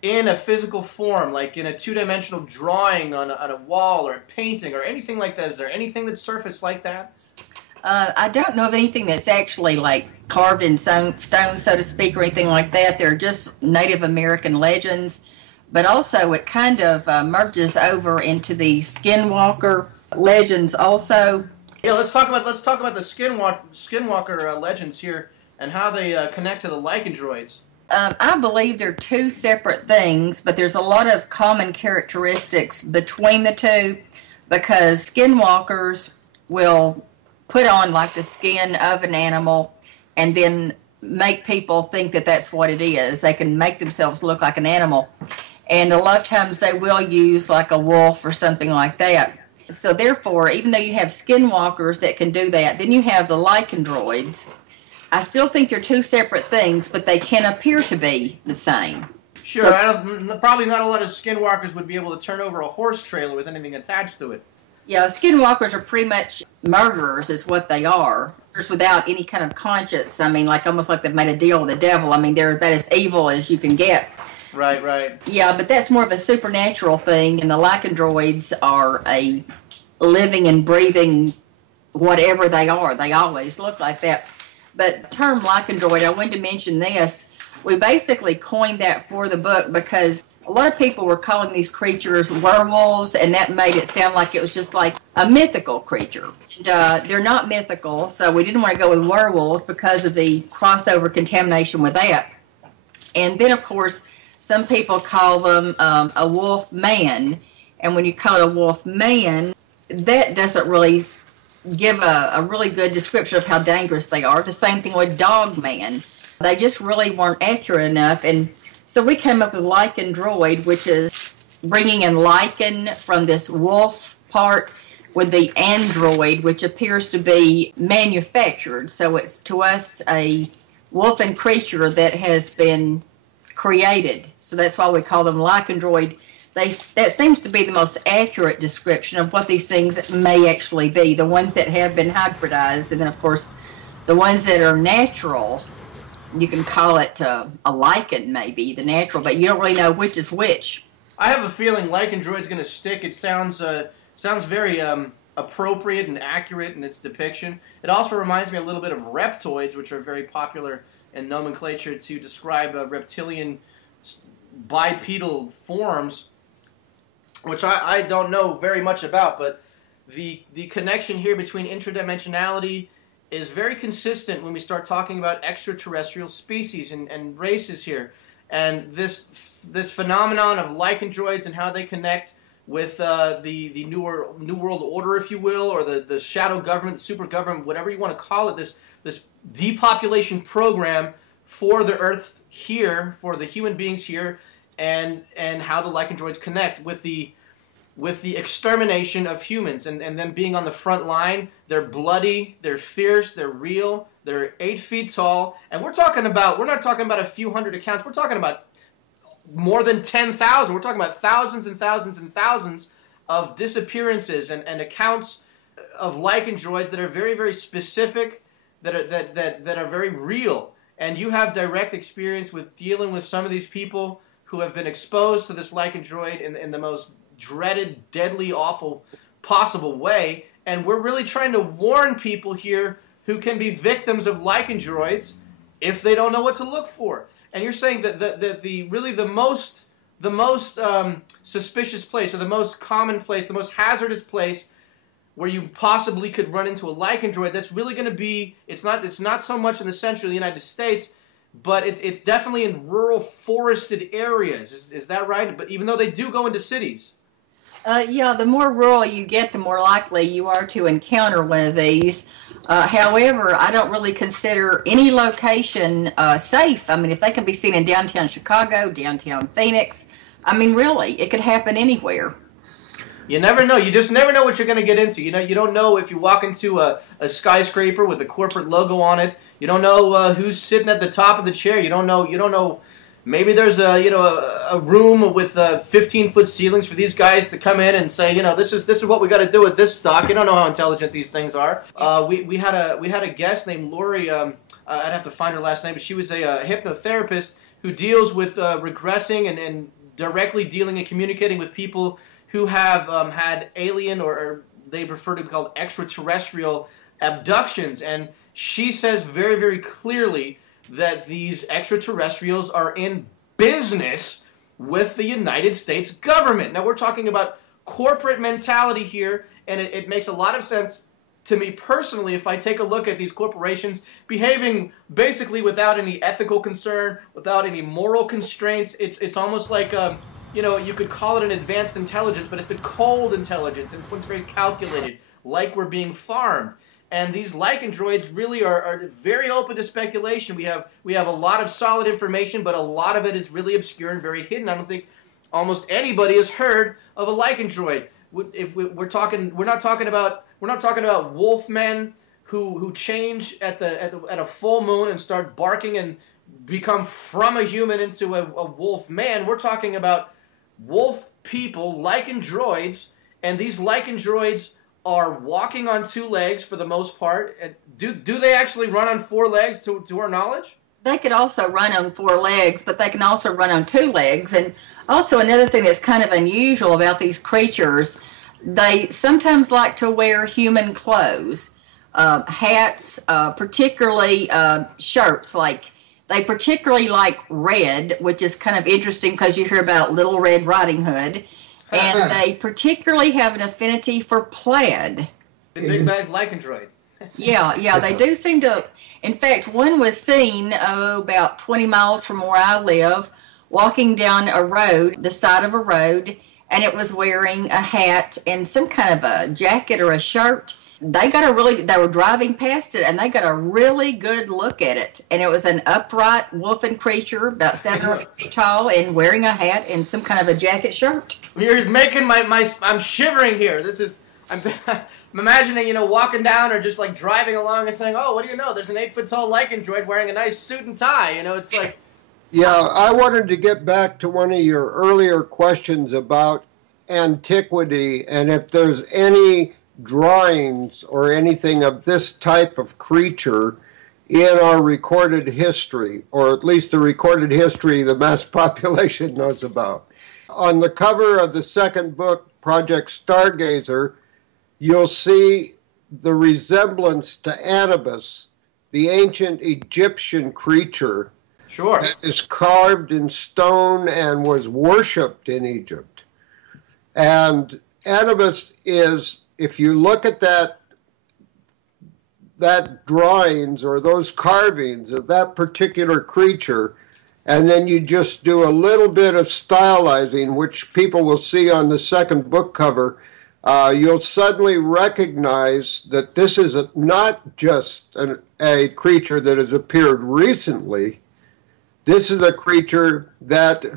in a physical form, like in a two-dimensional drawing on a wall or a painting or anything like that? Is there anything that's surfaced like that? I don't know of anything that's actually like carved in stone, so to speak, or anything like that. They're just Native American legends, but also it kind of merges over into the skinwalker legends also. Yeah, let's talk about the skinwalker legends here and how they connect to the lycandroids. I believe they're two separate things, but there's a lot of common characteristics between the two, because skinwalkers will put on like the skin of an animal and then make people think that that's what it is. They can make themselves look like an animal. And a lot of times they will use like a wolf or something like that. So therefore, even though you have skinwalkers that can do that, then you have the lycandroids, I still think they're two separate things, but they can appear to be the same. Sure, so, probably not a lot of skinwalkers would be able to turn over a horse trailer with anything attached to it. Yeah, skinwalkers are pretty much murderers is what they are. Just without any kind of conscience. I mean, like almost like they've made a deal with the devil. I mean, they're about as evil as you can get. Right, right. Yeah, but that's more of a supernatural thing, and the lycandroids are a living and breathing whatever they are. They always look like that. But the term lycandroid, I wanted to mention this. We basically coined that for the book because a lot of people were calling these creatures werewolves, and that made it sound like it was just like a mythical creature. And, they're not mythical, so we didn't want to go with werewolves because of the crossover contamination with that. And then, of course, some people call them a wolf man, and when you call it a wolf man, that doesn't really give a really good description of how dangerous they are. The same thing with dog man. They just really weren't accurate enough, and so we came up with lycandroid, which is bringing in lichen from this wolf part with the android, which appears to be manufactured. So it's to us a wolfen creature that has been created. So that's why we call them lycandroid. That seems to be the most accurate description of what these things may actually be. The ones that have been hybridized, and then of course the ones that are natural, you can call it a lichen, maybe, the natural, but you don't really know which is which. I have a feeling lycandroid's going to stick. It sounds very appropriate and accurate in its depiction. It also reminds me a little bit of reptoids, which are very popular in nomenclature to describe reptilian bipedal forms, which I don't know very much about, but the connection here between interdimensionality is very consistent when we start talking about extraterrestrial species and races here. And this phenomenon of lycandroids and how they connect with the New World Order, if you will, or the shadow government, the super government, whatever you want to call it, this depopulation program for the Earth here, for the human beings here, and how the lycandroids connect with the extermination of humans and them being on the front line. They're bloody, they're fierce, they're real, they're 8 feet tall, and we're not talking about a few hundred accounts, we're talking about more than 10,000. We're talking about thousands and thousands and thousands of disappearances and accounts of lycandroids that are very, very specific, that are very real. And you have direct experience with dealing with some of these people who have been exposed to this lycandroid in the most dreaded, deadly, awful possible way, and we're really trying to warn people here who can be victims of lycandroids if they don't know what to look for. And you're saying that the most suspicious place, or the most common place, the most hazardous place where you possibly could run into a lycandroid, that's really going to be, it's not so much in the central United States, but it's definitely in rural forested areas. Is that right? But even though they do go into cities. Yeah, the more rural you get, the more likely you are to encounter one of these. However, I don't really consider any location safe. I mean, if they can be seen in downtown Chicago, downtown Phoenix, I mean, really, it could happen anywhere. You never know. You just never know what you're going to get into. You know, you don't know if you walk into a skyscraper with a corporate logo on it. You don't know who's sitting at the top of the chair. You don't know. Maybe there's a room with 15-foot ceilings for these guys to come in and say, this is what we got to do with this stock. You don't know how intelligent these things are. We had a guest named Lori. I'd have to find her last name, but she was a hypnotherapist who deals with regressing and directly dealing and communicating with people who have had alien or they prefer to be called extraterrestrial abductions, and she says very, very clearly that these extraterrestrials are in business with the United States government. Now, we're talking about corporate mentality here, and it makes a lot of sense to me personally if I take a look at these corporations behaving basically without any ethical concern, without any moral constraints. It's almost like, you could call it an advanced intelligence, but it's a cold intelligence, and it's very calculated, like we're being farmed. And these lycandroids really are very open to speculation. We have a lot of solid information, but a lot of it is really obscure and very hidden. I don't think almost anybody has heard of a lycandroid. If we're not talking about wolfmen who change at a full moon and start barking and become from a human into a wolf man. We're talking about wolf people, lichen droids, and these lichen droids are walking on two legs for the most part. And do they actually run on four legs to our knowledge? They could also run on four legs, but they can also run on two legs. And also another thing that's kind of unusual about these creatures, they sometimes like to wear human clothes, hats, particularly shirts. Like they particularly like red, which is kind of interesting because you hear about Little Red Riding Hood. And they particularly have an affinity for plaid. The big bag lycanthroid. Yeah, they do seem to. In fact, one was seen about 20 miles from where I live, walking down a road, the side of a road, and it was wearing a hat and some kind of a jacket or a shirt. They were driving past it, and they got a really good look at it. And it was an upright wolfen creature, about 7 or 8 feet tall, and wearing a hat and some kind of a jacket shirt. You're making I'm shivering here. I'm imagining, walking down or just like driving along and saying, oh, what do you know? There's an 8 foot tall lycanthroid wearing a nice suit and tie. It's like. Yeah, I wanted to get back to one of your earlier questions about antiquity and if there's any drawings or anything of this type of creature in our recorded history, or at least the recorded history the mass population knows about. On the cover of the second book, Project Stargazer, you'll see the resemblance to Anubis, the ancient Egyptian creature. Sure. That is carved in stone and was worshipped in Egypt. And Anubis is, if you look at that drawings or those carvings of that particular creature, and then you just do a little bit of stylizing, which people will see on the second book cover, you'll suddenly recognize that this is not just a creature that has appeared recently. This is a creature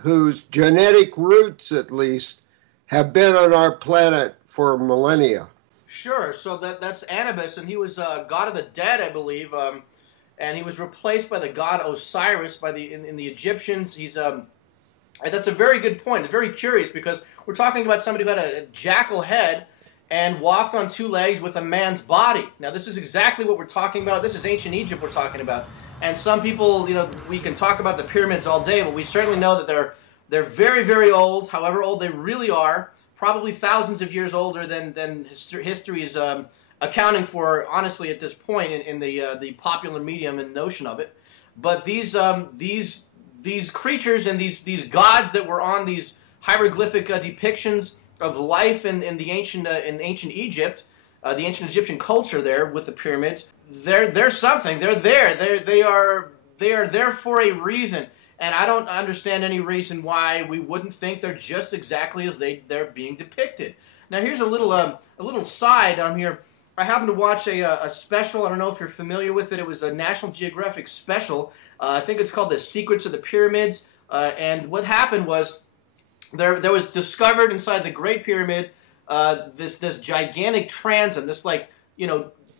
whose genetic roots, at least, have been on our planet for millennia. Sure. So that's Anubis, and he was god of the dead, I believe, and he was replaced by the god Osiris in the Egyptians. That's a very good point. It's very curious because we're talking about somebody who had a jackal head and walked on two legs with a man's body. Now, this is exactly what we're talking about. This is ancient Egypt we're talking about. And some people, we can talk about the pyramids all day, but we certainly know that they're very, very old, however old they really are, probably thousands of years older than history is accounting for, honestly, at this point in the popular medium and notion of it. But these creatures and these gods that were on these hieroglyphic depictions of life in ancient Egypt, the ancient Egyptian culture there with the pyramids, they're something. They're there. They are there for a reason. And I don't understand any reason why we wouldn't think they're just exactly as they're being depicted. Now, here's a little side on here. I happened to watch a special. I don't know if you're familiar with it. It was a National Geographic special. I think it's called The Secrets of the Pyramids. And what happened was there was discovered inside the Great Pyramid this gigantic transom, this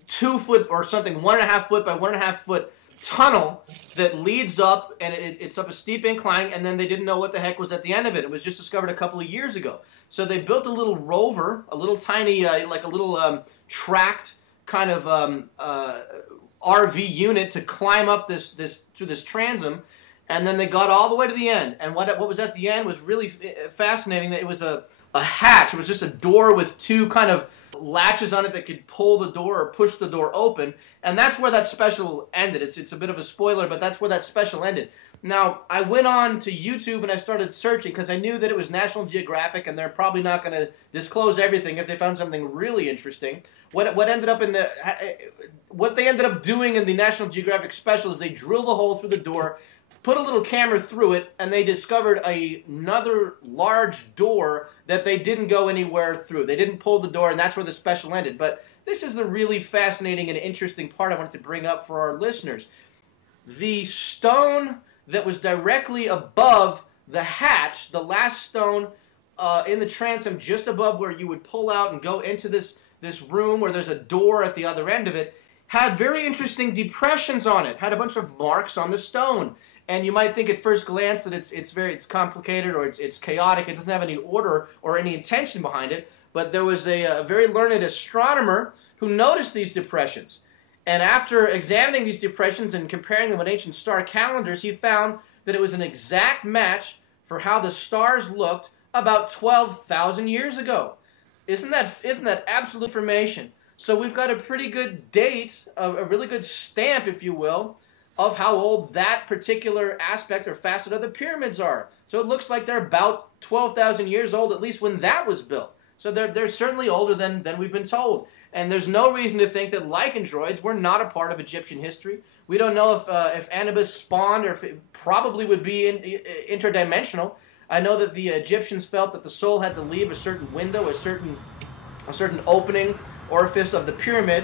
2 foot or something, 1.5 foot by 1.5 foot tunnel that leads up, and it's up a steep incline, and then they didn't know what the heck was at the end of it. It was just discovered a couple of years ago. So they built a little rover, a little tiny, like a little tracked kind of RV unit to climb up through this transom, and then they got all the way to the end. And what was at the end was really fascinating. That it was a hatch. It was just a door with two kind of latches on it that could pull the door or push the door open, and that's where that special ended. It's a bit of a spoiler, but that's where that special ended. Now, I went on to YouTube and I started searching because I knew that it was National Geographic and they're probably not going to disclose everything if they found something really interesting. What they ended up doing in the National Geographic special is they drilled a hole through the door, put a little camera through it, and they discovered another large door that they didn't go anywhere through. They didn't pull the door, and that's where the special ended. But this is the really fascinating and interesting part I wanted to bring up for our listeners. The stone that was directly above the hatch, the last stone in the transom just above where you would pull out and go into this room where there's a door at the other end of it, had very interesting depressions on it, had a bunch of marks on the stone. And you might think at first glance that it's complicated or it's chaotic. It doesn't have any order or any intention behind it. But there was a very learned astronomer who noticed these depressions. And after examining these depressions and comparing them with ancient star calendars, he found that it was an exact match for how the stars looked about 12,000 years ago. Isn't that absolute information? So we've got a pretty good date, a really good stamp, if you will, of how old that particular aspect or facet of the pyramids are. So it looks like they're about 12,000 years old, at least when that was built. So they're certainly older than we've been told. And there's no reason to think that lycandroids were not a part of Egyptian history. We don't know if Anubis spawned or if it probably would be interdimensional. I know that the Egyptians felt that the soul had to leave a certain window, a certain opening, orifice of the pyramid.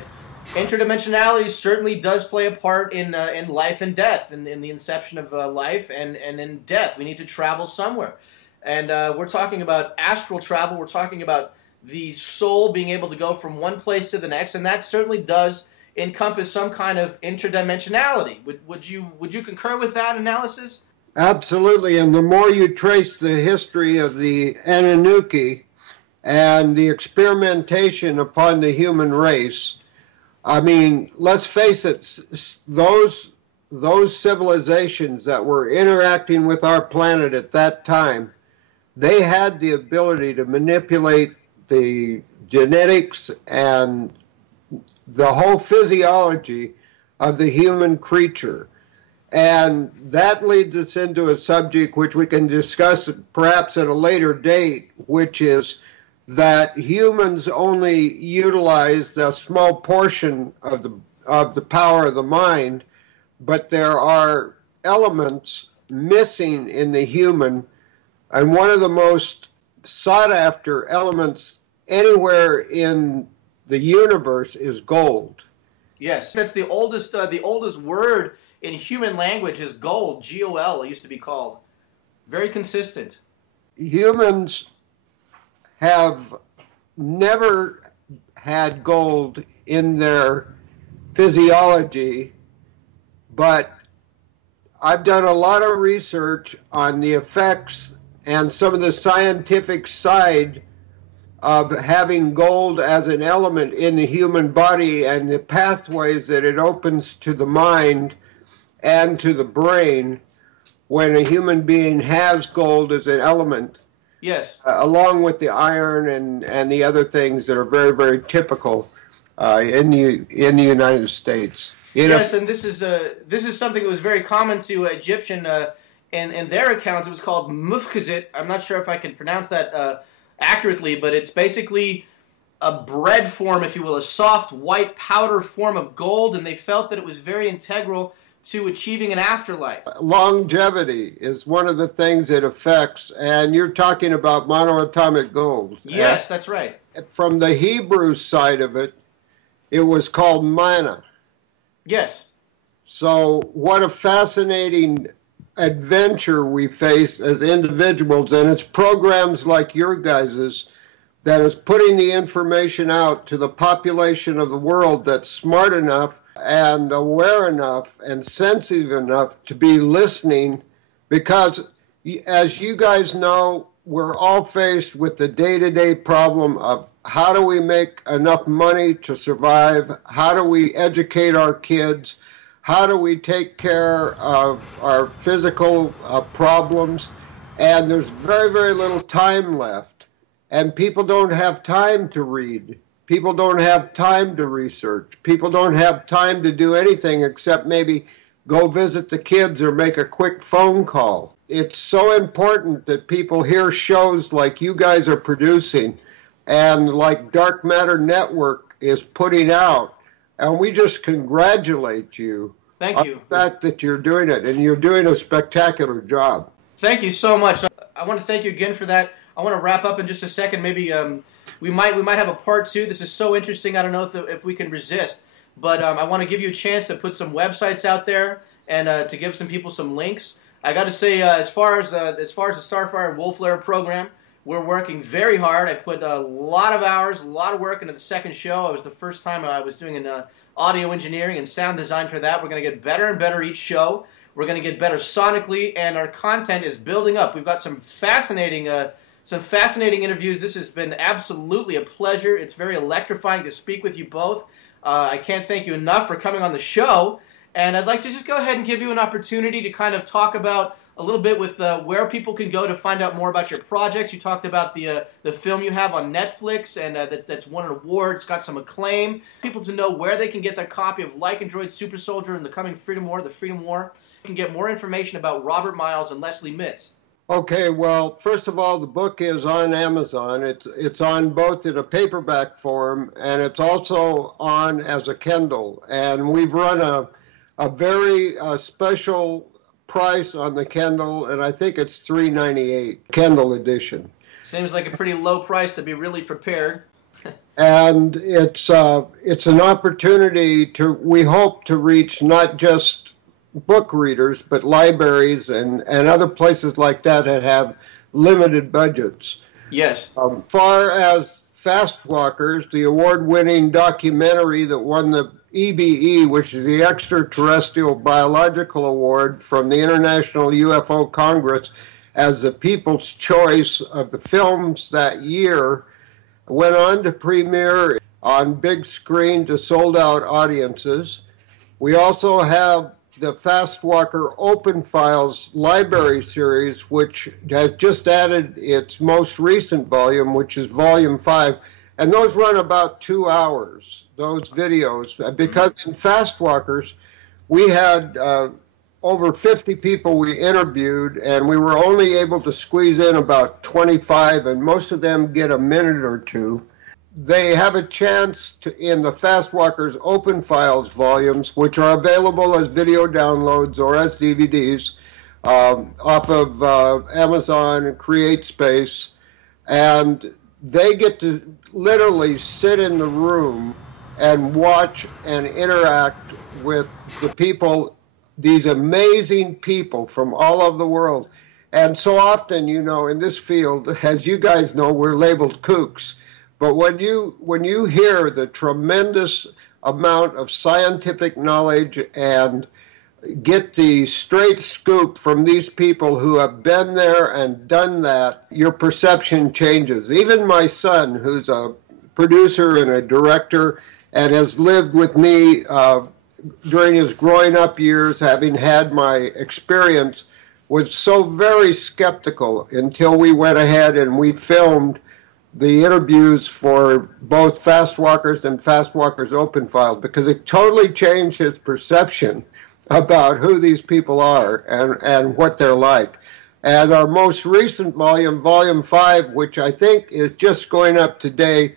Interdimensionality certainly does play a part in life and death, in the inception of life and in death. We need to travel somewhere. And we're talking about astral travel. We're talking about the soul being able to go from one place to the next, and that certainly does encompass some kind of interdimensionality. Would you concur with that analysis? Absolutely, and the more you trace the history of the Anunnaki and the experimentation upon the human race, I mean, let's face it, those civilizations that were interacting with our planet at that time, they had the ability to manipulate the genetics and the whole physiology of the human creature. And that leads us into a subject which we can discuss perhaps at a later date, which is that humans only utilize a small portion of the power of the mind, but there are elements missing in the human, and one of the most sought after elements anywhere in the universe is gold. Yes, that's the oldest word in human language is gold. G-O-L, it used to be called. Very consistent. Humans have never had gold in their physiology, but I've done a lot of research on the effects and some of the scientific side of having gold as an element in the human body and the pathways that it opens to the mind and to the brain when a human being has gold as an element. Yes. Along with the iron and the other things that are very, very typical in the United States. Yes, and this is something that was very common to Egyptian in their accounts. It was called mufkazit. I'm not sure if I can pronounce that accurately, but it's basically a bread form, if you will, a soft white powder form of gold, and they felt that it was very integral to achieving an afterlife. Longevity is one of the things it affects, and you're talking about monoatomic gold. Yes, that's right. From the Hebrew side of it, it was called manna. Yes. So what a fascinating adventure we face as individuals, and it's programs like your guys's that is putting the information out to the population of the world that's smart enough and aware enough and sensitive enough to be listening, because as you guys know, we're all faced with the day-to-day problem of how do we make enough money to survive, how do we educate our kids, how do we take care of our physical problems, and there's very, very little time left, and people don't have time to read. People don't have time to research. People don't have time to do anything except maybe go visit the kids or make a quick phone call. It's so important that people hear shows like you guys are producing and like Dark Matter Network is putting out. And we just congratulate you Thank you. on the fact that you're doing it, and you're doing a spectacular job. Thank you so much. I want to thank you again for that. I want to wrap up in just a second. Maybe we might have a part two. This is so interesting. I don't know if we can resist, but I want to give you a chance to put some websites out there and to give some people some links. I got to say, as far as the Starfire Wolflair program, we're working very hard. I put a lot of hours, a lot of work into the second show. It was the first time I was doing a audio engineering and sound design for that. We're going to get better and better each show. We're going to get better sonically, and our content is building up. We've got some fascinating interviews. This has been absolutely a pleasure. It's very electrifying to speak with you both. I can't thank you enough for coming on the show. And I'd like to just go ahead and give you an opportunity to kind of talk about a little bit with where people can go to find out more about your projects. You talked about the film you have on Netflix, and that's won an award. It's got some acclaim. People to know where they can get their copy of Like Android Super Soldier and the coming Freedom War, the Freedom War. You can get more information about Robert Miles and Leslie Mitz. Okay, well, first of all, the book is on Amazon. It's on both in a paperback form, and it's also on as a Kindle. And we've run a very special price on the Kindle, and I think it's $3.98 Kindle edition. Seems like a pretty low price to be really prepared. And it's an opportunity to, we hope to reach not just book readers, but libraries and other places like that have limited budgets. Yes. Far as Fast Walkers, the award-winning documentary that won the EBE, which is the Extraterrestrial Biological Award from the International UFO Congress as the People's Choice of the films that year, went on to premiere on big screen to sold-out audiences. We also have the Fast Walker Open Files Library Series, which has just added its most recent volume, which is Volume 5. And those run about 2 hours, those videos, because in Fast Walkers, we had over 50 people we interviewed, and we were only able to squeeze in about 25, and most of them get a minute or two. They have a chance to, in the Fast Walkers Open Files volumes, which are available as video downloads or as DVDs off of Amazon and CreateSpace, and they get to literally sit in the room and watch and interact with the people, these amazing people from all over the world. And so often, you know, in this field, as you guys know, we're labeled kooks. But when you hear the tremendous amount of scientific knowledge and get the straight scoop from these people who have been there and done that, your perception changes. Even my son, who's a producer and a director and has lived with me during his growing up years, having had my experience, was so very skeptical until we went ahead and we filmed the interviews for both Fast Walkers and Fast Walkers Open Files, because it totally changed his perception about who these people are and what they're like. And our most recent volume, Volume 5, which I think is just going up today,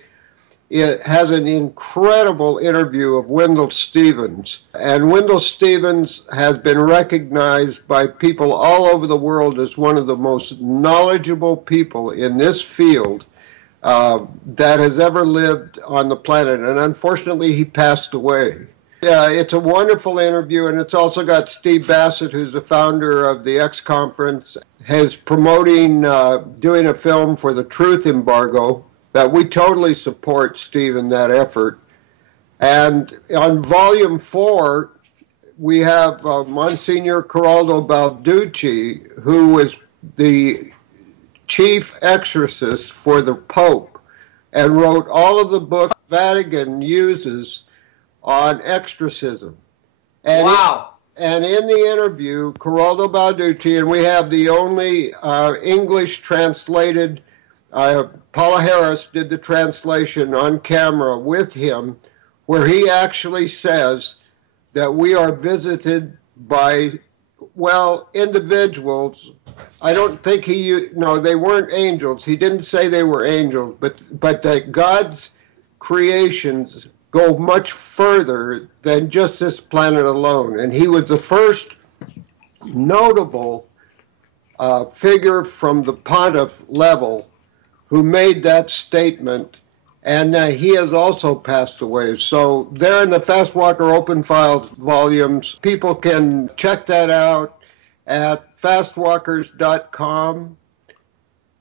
it has an incredible interview of Wendell Stevens. And Wendell Stevens has been recognized by people all over the world as one of the most knowledgeable people in this field that has ever lived on the planet. And unfortunately, he passed away. It's a wonderful interview, and it's also got Steve Bassett, who's the founder of the X Conference, has promoting doing a film for the Truth Embargo that we totally support, Steve, in that effort. And on Volume 4, we have Monsignor Geraldo Balducci, who was the chief exorcist for the Pope and wrote all of the books Vatican uses on exorcism. And wow. And in the interview, Geraldo Balducci, and we have the only English translated, Paula Harris did the translation on camera with him, where he actually says that we are visited by, well, individuals. I don't think they weren't angels. He didn't say they were angels, but that God's creations go much further than just this planet alone. And he was the first notable figure from the pontiff level who made that statement, and he has also passed away. So there in the Fast Walker Open Files volumes, people can check that out at fastwalkers.com.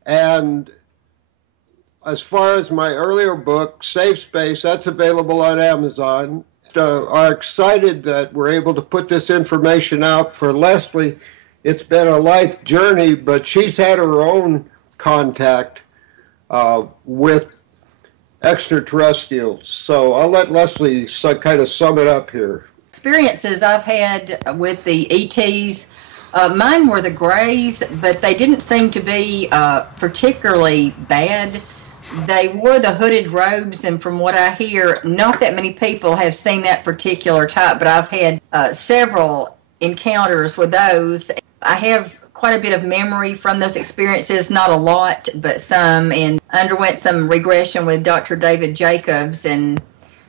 And as far as my earlier book, Safe Space, that's available on Amazon. are excited that we're able to put this information out. For Leslie, it's been a life journey, but she's had her own contact with extraterrestrials. So I'll let Leslie kind of sum it up here. Experiences I've had with the ETs, mine were the Greys, but they didn't seem to be particularly bad. They wore the hooded robes, and from what I hear, not that many people have seen that particular type, but I've had several encounters with those. I have quite a bit of memory from those experiences, not a lot, but some, and underwent some regression with Dr. David Jacobs and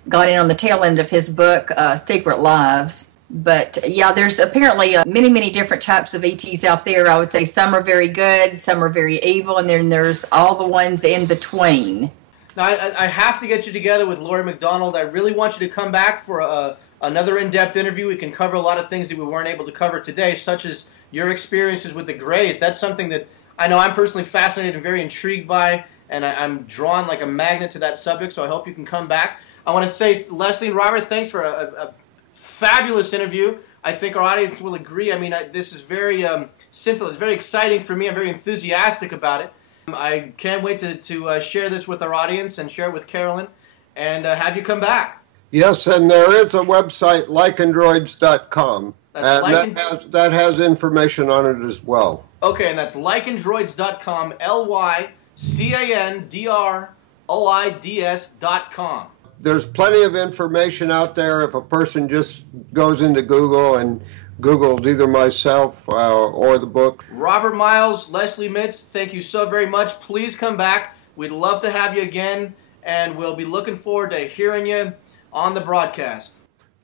got in on the tail end of his book, Secret Lives. But yeah, there's apparently many, many different types of ETs out there. I would say some are very good, some are very evil, and then there's all the ones in between. Now, I have to get you together with Lori McDonald. I really want you to come back for another in-depth interview. We can cover a lot of things that we weren't able to cover today, such as your experiences with the Greys. That's something that I know I'm personally fascinated and very intrigued by, and I'm drawn like a magnet to that subject, so I hope you can come back. I want to say, Leslie and Robert, thanks for a fabulous interview. I think our audience will agree. I mean, this is very simple. It's very exciting for me. I'm very enthusiastic about it. I can't wait to share this with our audience and share it with Carolyn and have you come back. Yes, and there is a website, likeandroids.com. That has information on it as well. Okay, and that's likeandroids.com, lykandroids.com. There's plenty of information out there if a person just goes into Google and Googled either myself or the book. Robert Miles, Leslie Mitz, thank you so very much. Please come back. We'd love to have you again, and we'll be looking forward to hearing you on the broadcast.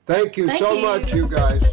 Thank you so much, you guys.